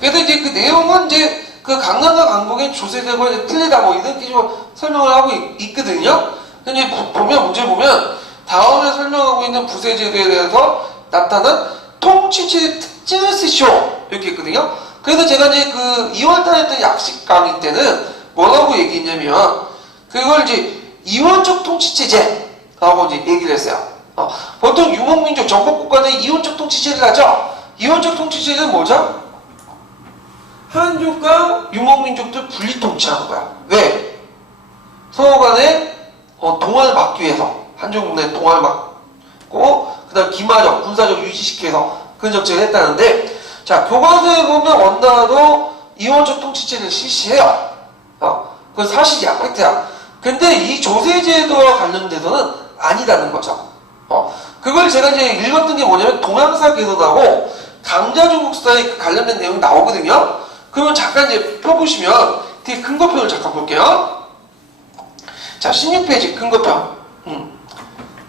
그래서 이제 그 내용은 이제 그 강남과 강북의 조세제도가 이제 틀리다 뭐 이런 기준으로 설명을 하고 있거든요. 근데 보면 문제 보면 다음에 설명하고 있는 부세제도에 대해서 나타난 통치체의 특징을 쓰시오 이렇게 있거든요. 그래서 제가 이제 그 2월달에 했던 약식 강의 때는 뭐라고 얘기했냐면 그걸 이제 이원적 통치체제라고 이제 얘기를 했어요. 보통 유목민족 전국국가들이 이원적 통치체제를 하죠. 이원적 통치체제는 뭐죠? 한족과 유목민족들 분리 통치하는 거야. 왜? 서로 간에 동화를 막기 위해서 한족 문화의 동화를 막고 그 다음 기마적, 군사적 유지시키기 위해서 그런 정책을 했다는데, 자, 교과서에 보면 원나라도 이원적 통치체를 실시해요. 그건 사실이야, 팩트야. 근데 이 조세제도와 관련돼서는 아니라는 거죠. 그걸 제가 이제 읽었던 게 뭐냐면 동양사 개선하고 강자중국사에 관련된 내용이 나오거든요. 그러면 잠깐 이제 펴보시면 되게 근거편을 잠깐 볼게요. 자, 16페이지 근거편.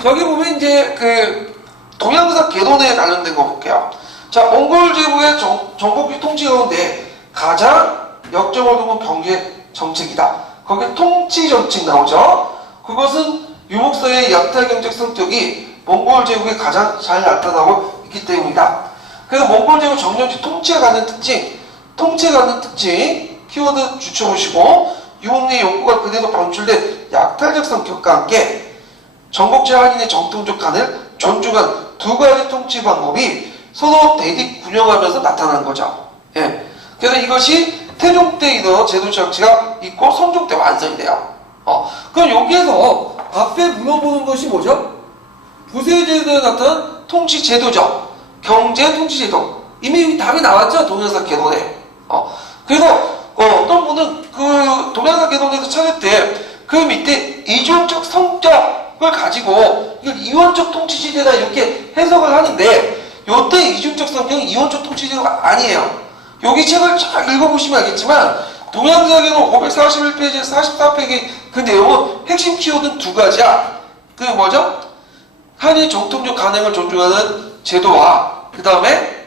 저기 보면 이제 그 동양사 개론에 관련된 거 볼게요. 자, 몽골 제국의 정복기 통치 가운데 가장 역점을 두는 경제 정책이다. 거기 통치 정책 나오죠. 그것은 유목사의 약탈 경제적 성격이 몽골 제국에 가장 잘 나타나고 있기 때문이다. 그래서 몽골 제국 정령지 통치에 갖는 특징, 키워드 주쳐보시고 유목내 욕구가 그대로 방출된 약탈적 성격과 함께 정복제 한인의 정통적 간을 존중한 두 가지 통치 방법이 서로 대립 균형하면서 나타나는 거죠. 예. 그래서 이것이 태종 때 이런 제도 정치가 있고 성종 때 완성이 돼요. 그럼 여기에서 앞에 물어보는 것이 뭐죠? 부세제도에 나타난 통치 제도죠. 경제 통치 제도. 이미 답이 나왔죠. 동양사 개론에. 그래서 어떤 분은 그 동양사 개론에서 찾을 때 그 밑에 이중적 성격을 가지고 이걸 이원적 통치 제도다 이렇게 해석을 하는데, 요때 이중적 성격은 이원적 통치 제도가 아니에요. 여기 책을 쫙 읽어보시면 알겠지만 동양사 개론 541페이지 44페이지 그 내용은 핵심 키워드는 두 가지야. 그 뭐죠? 한일 정통적 간행을 존중하는 제도와 그 다음에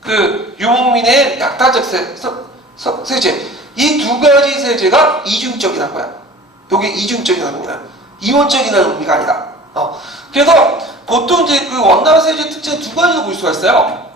그 유목민의 약탈적 세제, 이 두 가지 세제가 이중적이라는 거야. 여기 이중적이라는 거야. 이원적이라는 의미가 아니다. 그래서 보통 이제 그 원나라 세제 특징 두 가지로 볼 수가 있어요.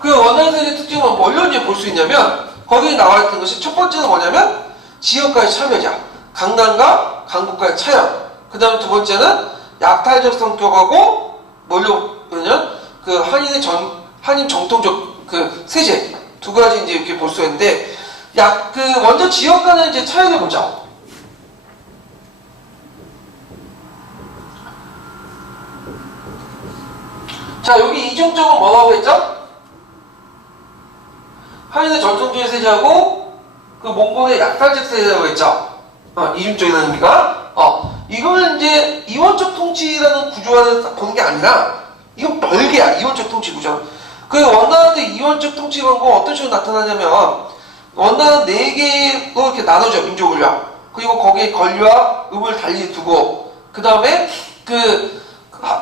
그 원나라 세제 특징은 뭘로 이제 볼 수 있냐면 거기에 나와 있던 것이 첫 번째는 뭐냐면 지역과의 참여자, 강남과 강북과의 차연. 그 다음에 두 번째는 약탈적 성격하고 뭘로 보냐면 그 한인 정통적 그 세제 두 가지 이제 이렇게 볼 수 있는데, 먼저 지역 간의 이제 차이를 보자. 자, 여기 이중적은 뭐라고 했죠? 한인의 전통적인 세제하고 그 몽골의 약탈적 세제라고 했죠. 이중적이라는 의미가. 이걸 이제 이원적 통치라는 구조화를 보는 게 아니라 이건 별개야. 이원적 통치 구조. 그 원나라 때 이원적 통치 방법은 어떤 식으로 나타나냐면 원나라는 4개로 이렇게 나눠져, 민족을요. 그리고 거기에 권리와 의무를 달리 두고, 그 다음에 그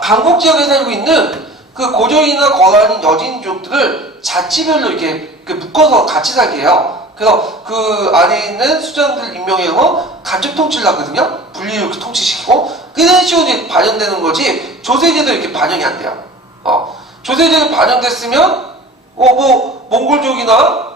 강국 지역에 살고 있는 그 고조인이나 거란인 여진족들을 자치별로 이렇게 묶어서 같이 살게 해요. 그래서 그 안에 있는 수장들 임명해서 간접 통치를 하거든요. 분리를 이렇게 통치시키고, 그런 식으로 이제 반영되는 거지, 조세제도 이렇게 반영이 안 돼요. 조세제도 반영됐으면, 뭐, 몽골족이나,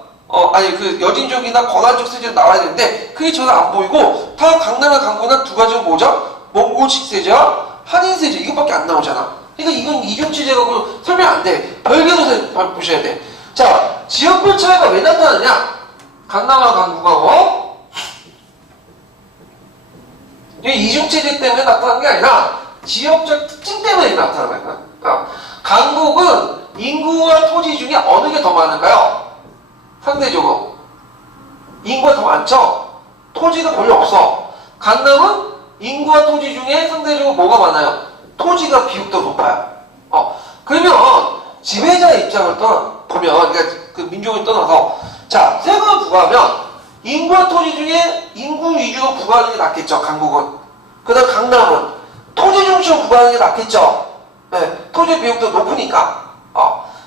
그 여진족이나 거란족 세제도 나와야 되는데, 그게 전혀 안 보이고, 다 강남이나 강북이나 두 가지는 뭐죠? 몽골식 세제와 한인 세제, 이것밖에 안 나오잖아. 그러니까 이건 이중체제라고 설명 안 돼. 별개로 보셔야 돼. 자, 지역별 차이가 왜 나타나냐? 강남과 강북하고 이 이중체제 때문에 나타나는 게 아니라 지역적 특징 때문에 나타나는 거야. 강북은 인구와 토지 중에 어느 게 더 많을까요? 상대적으로 인구가 더 많죠? 토지가 별로 없어. 강남은 인구와 토지 중에 상대적으로 뭐가 많아요? 토지가 비율도 높아요. 그러면 지배자 입장을 보면, 그러니까 그 민족을 떠나서, 자, 세금을 부과하면 인구와 토지 중에 인구 위주로 부과하는 게 낫겠죠, 강북은. 그 다음 강남은 토지 중심으로 부과하는 게 낫겠죠. 네, 토지 비율도 높으니까.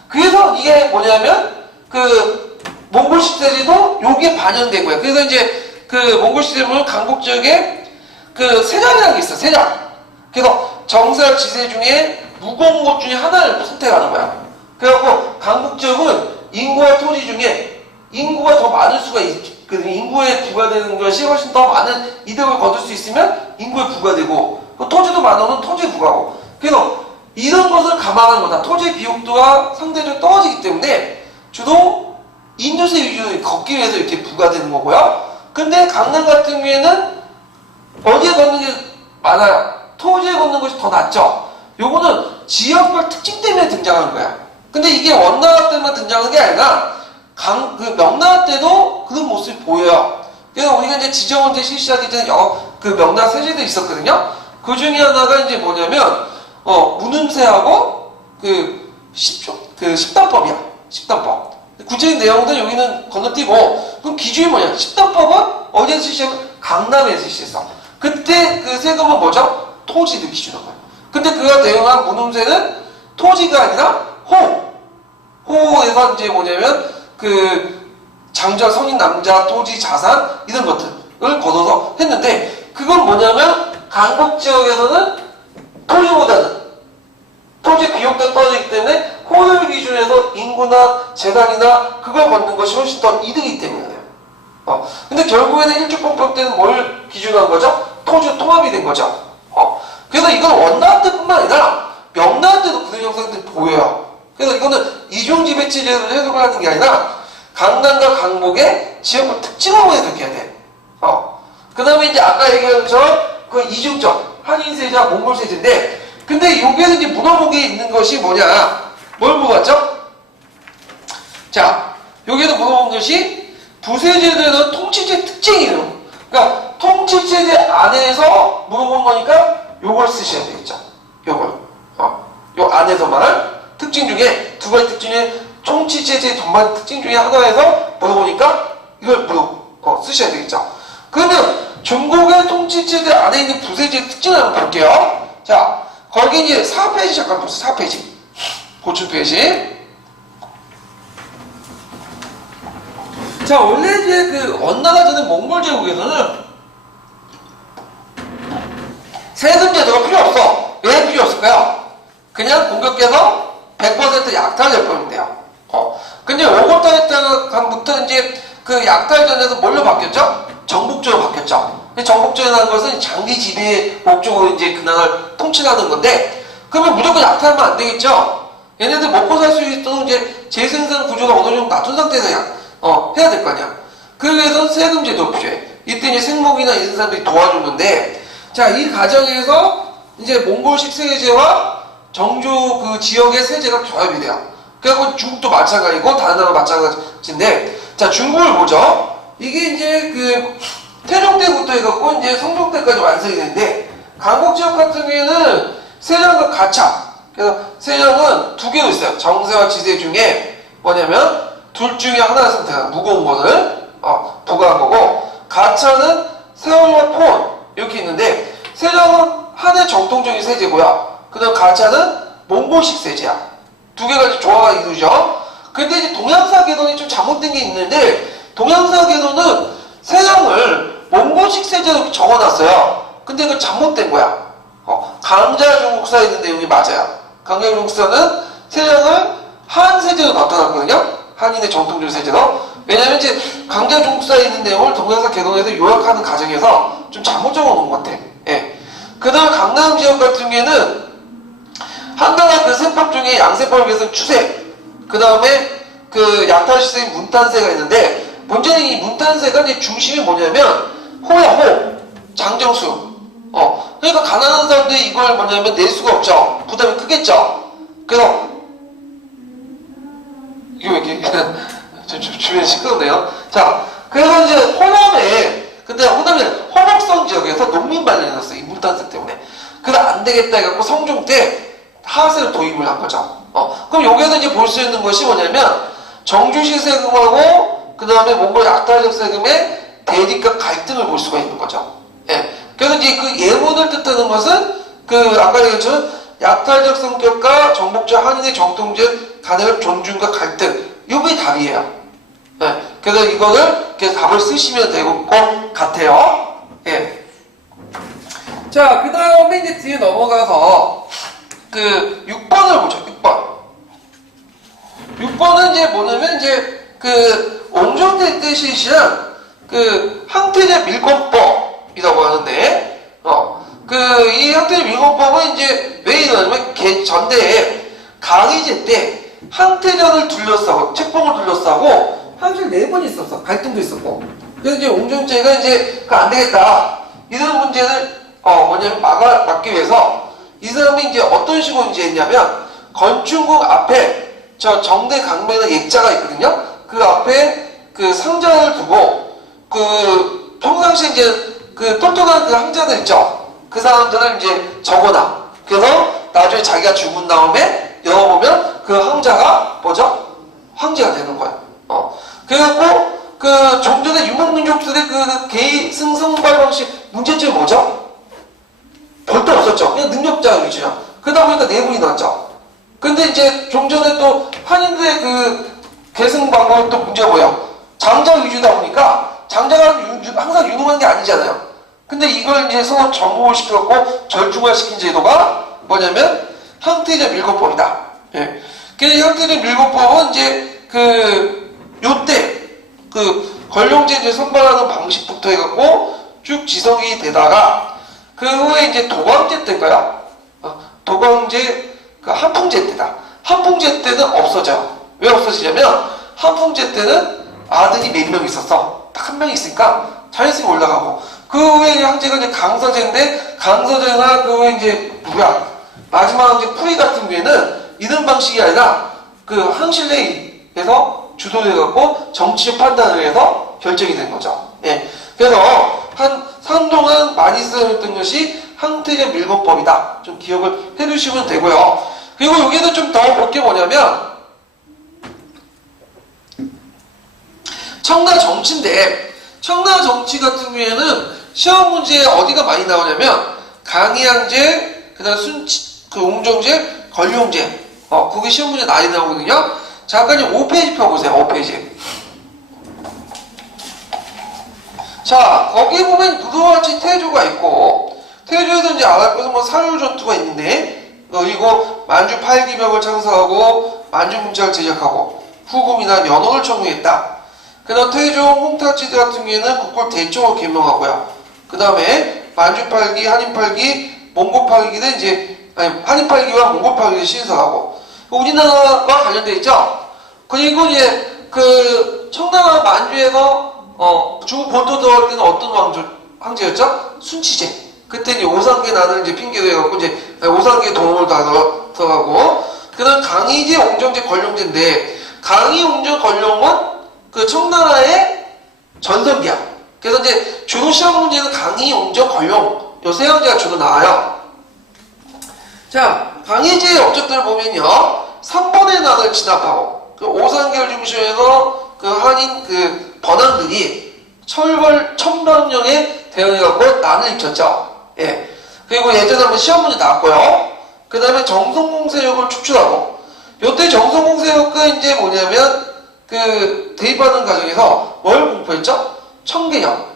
그래서 이게 뭐냐면, 그, 몽골식 세제도 여기에 반영된 거예요. 그래서 이제 그 몽골식 세제는 강북 지역에 그 세장이라는 게 있어, 세장. 그래서 정사 지세 중에 무거운 것 중에 하나를 선택하는 거야. 그래갖고 강북 지역은 인구와 토지 중에 인구가 더 많을 수가 그 인구에 부과되는 것이 훨씬 더 많은 이득을 거둘 수 있으면 인구에 부과되고, 토지도 많으면 토지에 부과하고. 그래서 이런 것을 감안한 거다. 토지 비용도가 상대적으로 떨어지기 때문에 주로 인조세 위주로 걷기 위해서 이렇게 부과되는 거고요. 근데 강남 같은 경우에는 어디에 걷는 게 많아요? 토지에 걷는 것이 더 낫죠. 요거는 지역별 특징 때문에 등장하는 거야. 근데 이게 원나라 때만 등장하는 게 아니라 그 명나라 때도 그런 모습이 보여요. 그래서 우리가 이제 지정원제 실시하기 전에 그 명나라 세제들이 있었거든요. 그 중에 하나가 이제 뭐냐면 문음세하고 그 10단법이야. 10단법. 구체적인 내용은 여기는 건너뛰고, 그럼 기준이 뭐냐? 10단법은 어디에서 실시하면 강남에서 실시했어. 그때 그 세금은 뭐죠? 토지를 기준한 거야. 근데 그가 대응한 문음세는 토지가 아니라 호에서 이제 뭐냐면 그 장자, 성인, 남자, 토지, 자산 이런 것들을 걷어서 했는데, 그건 뭐냐면 강북 지역에서는 토지보다는 토지 비용도 떨어지기 때문에 호를 기준에서 인구나 재산이나 그걸 걷는 것이 훨씬 더 이득이기 때문이에요. 근데 결국에는 일주법법 때는 뭘 기준한 거죠? 토지 통합이 된 거죠. 그래서 이건 원나라 때뿐만 아니라 명나라 때도 그런 현상들이 보여요. 그래서 이거는 이중지배체제를 해석을 하는 게 아니라 강남과 강북의 지역을 특징으로 해석해야 돼. 그 다음에 이제 아까 얘기한 것처럼 그 이중적 한인세제와 몽골세제인데, 근데 여기에서 이제 물어보게 있는 것이 뭐냐? 뭘 물어봤죠? 자, 여기에서 물어본 것이 부세제도에는 통치체 특징이에요. 그러니까 통치체제 안에서 물어본 거니까 요걸 쓰셔야 되겠죠. 요걸. 요 안에서만 특징 중에 두 가지 특징 중에 통치체제 전반 특징 중에 하나에서 물어보니까 이걸 쓰셔야 되겠죠. 그러면 중국의 통치체제 안에 있는 부세제 특징을 한번 볼게요. 자, 거기 이제 4페이지 잠깐 보세요. 4페이지. 고출 페이지. 자, 원래 이제 그 원나라 전에 몽골 제국에서는 세금 제도가 필요 없어. 왜 필요 없을까요? 그냥 공격해서 100% 약탈될 건데요. 근데 오골타 했다부터 이제 그 약탈전에서 뭘로 바뀌었죠? 정복조로 바뀌었죠. 정복조라는 것은 장기 지배 목적으로 이제 그 나라를 통치하는 건데, 그러면 무조건 약탈하면 안 되겠죠? 얘네들 먹고 살 수 있도록 이제 재생산 구조가 어느 정도 낮춘 상태에서 해야 될 거 아니야. 그러기 위해서는 세금 제도 필요해. 이때 이제 생목이나 이런 사람들이 도와주는데, 자, 이 과정에서 이제 몽골식 세제와 정조 그 지역의 세제가 조합이 돼요. 그래갖고 중국도 마찬가지고 다른 나라 마찬가지인데, 자, 중국을 보죠. 이게 이제 그 태종 때부터 해갖고 이제 성종 때까지 완성이 되는데, 강북 지역 같은 경우에는 세장과 가차. 그래서 세장은 두 개로 있어요. 정세와 지세 중에 뭐냐면 둘 중에 하나를 선택한 무거운 것을 부과한 거고, 가차는 세월과 폰 이렇게 있는데, 세장은 한해 정통적인 세제고요. 그 다음 가차는 몽골식 세제야. 두 개가 조화가 이루죠. 근데 이제 동양사 계도는 좀 잘못된 게 있는데, 동양사 계도는 세장을 몽골식 세제로 적어놨어요. 근데 그건 잘못된 거야. 강자중국사에 있는 내용이 맞아요. 강자중국사는 세장을 한 세제로 나타났거든요. 한인의 정통적 세제로. 왜냐면 이제 강자중국사에 있는 내용을 동양사 계도에서 요약하는 과정에서 좀 잘못 적어놓은 것 같아. 예. 그 다음 강남 지역 같은 경우에는 한가한 그 세법 중에 양세법에 비해서 추세, 그 다음에 그 약탈시세인 문탄세가 있는데, 문제는 이 문탄세가 이제 중심이 뭐냐면 호야 호, 장정수. 그러니까 가난한 사람들이 이걸 뭐냐면 낼 수가 없죠. 부담이 크겠죠. 그래서 이게 왜 이렇게 주변이 시끄럽네요. 자, 그래서 이제 호남에, 근데 호남에는 허목성 지역에서 농민반을 해놨어요. 이 문탄세 때문에. 그래서 안 되겠다 해갖고 성종 때 하세를 도입을 한 거죠. 그럼 여기에서 이제 볼 수 있는 것이 뭐냐면 정주시 세금하고 그 다음에 몽골 약탈적 세금의 대립과 갈등을 볼 수가 있는 거죠. 예. 그래서 이제 그 예문을 뜻하는 것은 그 아까 얘기했지만 약탈적 성격과 정복자 한인의 정통적 간의 존중과 갈등, 이게 답이에요. 예. 그래서 이거를 이렇게 답을 쓰시면 되고 같아요. 예. 자, 그 다음에 이제 뒤에 넘어가서 그 6번을 보죠. 6번. 6번은 이제 뭐냐면 이제 그 옹정대 때 실시한 그 항태제 밀권법이라고 하는데, 그 이 항태제 밀권법은 이제 왜 이러냐면 전대에 강희제 때 항태전을 둘러싸고 책봉을 둘러싸고 항실 4번 있었어. 갈등도 있었고. 그래서 이제 옹정제가 이제 그 안 되겠다. 이런 문제를 뭐냐면 막기 위해서 이 사람이 이제 어떤 식으로 이제 했냐면 건축국 앞에 저 정대 강변의 액자가 있거든요. 그 앞에 그 상자를 두고 그 평상시에 이제 그 똑똑한 그 항자들 있죠. 그 사람들을 이제 적어놔. 그래서 나중에 자기가 죽은 다음에 열어보면 그 항자가 뭐죠? 황제가 되는 거야. 그래갖고 그 좀 전에 유목민족들의 그 개의 승승발 방식 문제점이 뭐죠? 볼 데 없었죠. 그냥 능력자 위주야. 그러다 보니까 내분이 났죠. 근데 이제 좀 전에 또 한인들의 그 계승 방법은 또 문제가 뭐야? 장자 위주다 보니까 장자가 항상 유능한 게 아니잖아요. 근데 이걸 이제 서로 정복을 시켜갖고 절충화시킨 제도가 뭐냐면 항태제 밀고법이다. 예. 그래서 항태제 밀고법은 이제 요때 그 권룡제 이제 선발하는 방식부터 해갖고 쭉 지성이 되다가 그 후에 이제 도광제 때인가요? 도광제 그 한풍제 때다. 한풍제 때는 없어져. 왜 없어지냐면 한풍제 때는 아들이 몇 명 있었어. 딱 한 명 있으니까 자연스럽게 올라가고 그 후에 황제가 이제 강서제인데 강서제나 그 후에 이제 누구야? 마지막 이제 풀이 같은 경우에는 이런 방식이 아니라 그 항실회의에서 주도돼갖고 정치적 판단을 해서 결정이 된 거죠. 예. 그래서 한동안 많이 쓰였던 것이 항태제 밀고법이다. 좀 기억을 해두시면 되고요. 그리고 여기도 좀 더 볼 게 뭐냐면 청나 정치인데 청나 정치 같은 경우에는 시험 문제에 어디가 많이 나오냐면 강의항제, 그다음 그 옹정제, 권룡제. 그게 시험 문제 많이 나오거든요. 잠깐 5페이지 펴보세요. 5페이지. 자, 거기 보면 누드와치 태조가 있고 태조에서 이제 알할 것은 뭐 사유 전투가 있는데 그리고 만주 8기병을 창설하고 만주 문자를 제작하고 후금이나 연호를 청구했다. 그 다음 태종 홍타치드 같은 경우에는 국골 대청을 개명하고요. 그 다음에 만주 8기, 한인 8기, 몽골 8기는 이제 한인 8기와 몽골 8기를 신설하고 우리나라와 관련돼 있죠. 그리고 이제 그 청나라 만주에서 중국 본토 들어갈 때는 어떤 황제였죠? 순치제. 그때 이제 오상계 나는 이제 핑계도 해갖고 이제 오상계 동을 다 들어가고 그 다음 강희제, 옹정제, 권룡제인데 강희, 옹정, 권룡은 그 청나라의 전성기야. 그래서 이제 주로 시험 문제는 강희, 옹정, 권룡 요 세 형제가 주로 나와요. 자, 강희제의 업적들을 보면요 3번의 난을 진압하고 그 오상계를 중심해서 그 한인 그 번항들이 철벌 천방령에 대응해갖고 난을 일으켰죠. 예. 그리고 예전에 한번 시험 문제 나왔고요. 그 다음에 정성공세력을 축출하고 요때 정성공세력은 이제 뭐냐면 그 대입하는 과정에서 뭘 공포했죠? 청계령.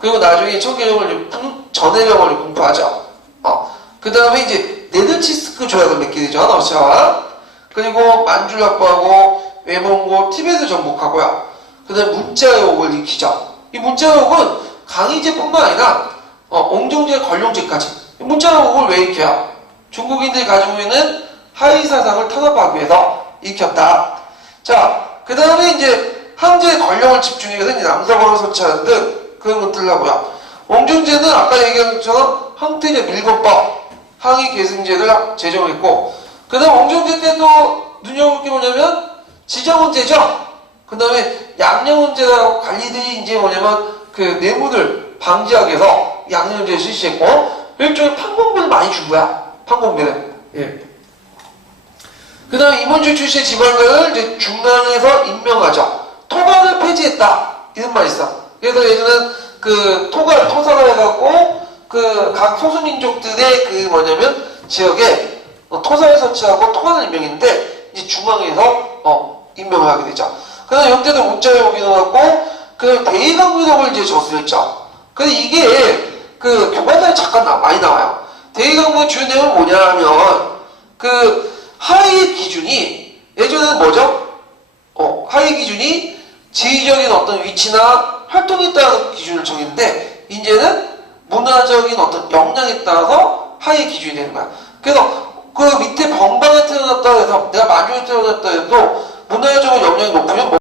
그리고 나중에 청계령을 전해령을 공포하죠. 그 다음에 이제 네드치스크 조약을 맺게 되죠. 러시아와. 그리고 만주를 확보하고 외몽고 티벳을 정복하고요. 그 다음에 문자의혹을 익히죠. 이 문자의혹은 강희제뿐만 아니라 옹정제, 권룡제까지 문자의혹을 왜 익혀요? 중국인들이 가지고 있는 하위 사상을 탄압하기 위해서 일으켰다. 자, 그 다음에 이제 황제의 권력을 집중해서 남서방을 설치하는 등 그런 것들 하고요. 왕정제는 아까 얘기한 것처럼 황태제 밀건법, 항의 계승제를 제정했고, 그 다음 왕정제 때도 눈여볼 게 뭐냐면 지정원제죠. 그 다음에 양령원제라고 관리들이 이제 뭐냐면 그 뇌물을 방지하기 위해서 양령원제를 실시했고, 일종의 판공비를 많이 준 거야. 판공비를. 예. 그 다음에 임원주 출신의 지방관을 이제 중앙에서 임명하죠. 토관을 폐지했다. 이런 말이 있어. 그래서 예전에는 그 토사를 해갖고 그 각 소수민족들의 그 뭐냐면 지역에 토사를 설치하고 토관을 임명했는데 이제 중앙에서 임명을 하게 되죠. 그래서 역대도 문자에 오기도 하고 그 대의강부덕을 이제 저술했죠. 근데 이게 그 교과서에 잠깐 많이 나와요. 대의강부 주요 내용은 뭐냐 하면 그 하위 기준이 예전에는 뭐죠? 하위 기준이 지휘적인 어떤 위치나 활동에 따라서 기준을 정했는데 이제는 문화적인 어떤 역량에 따라서 하위 기준이 되는 거야. 그래서 그 밑에 병방에 태어났다 해서 내가 만주에 태어났다 해도 문화적인 역량이 높으면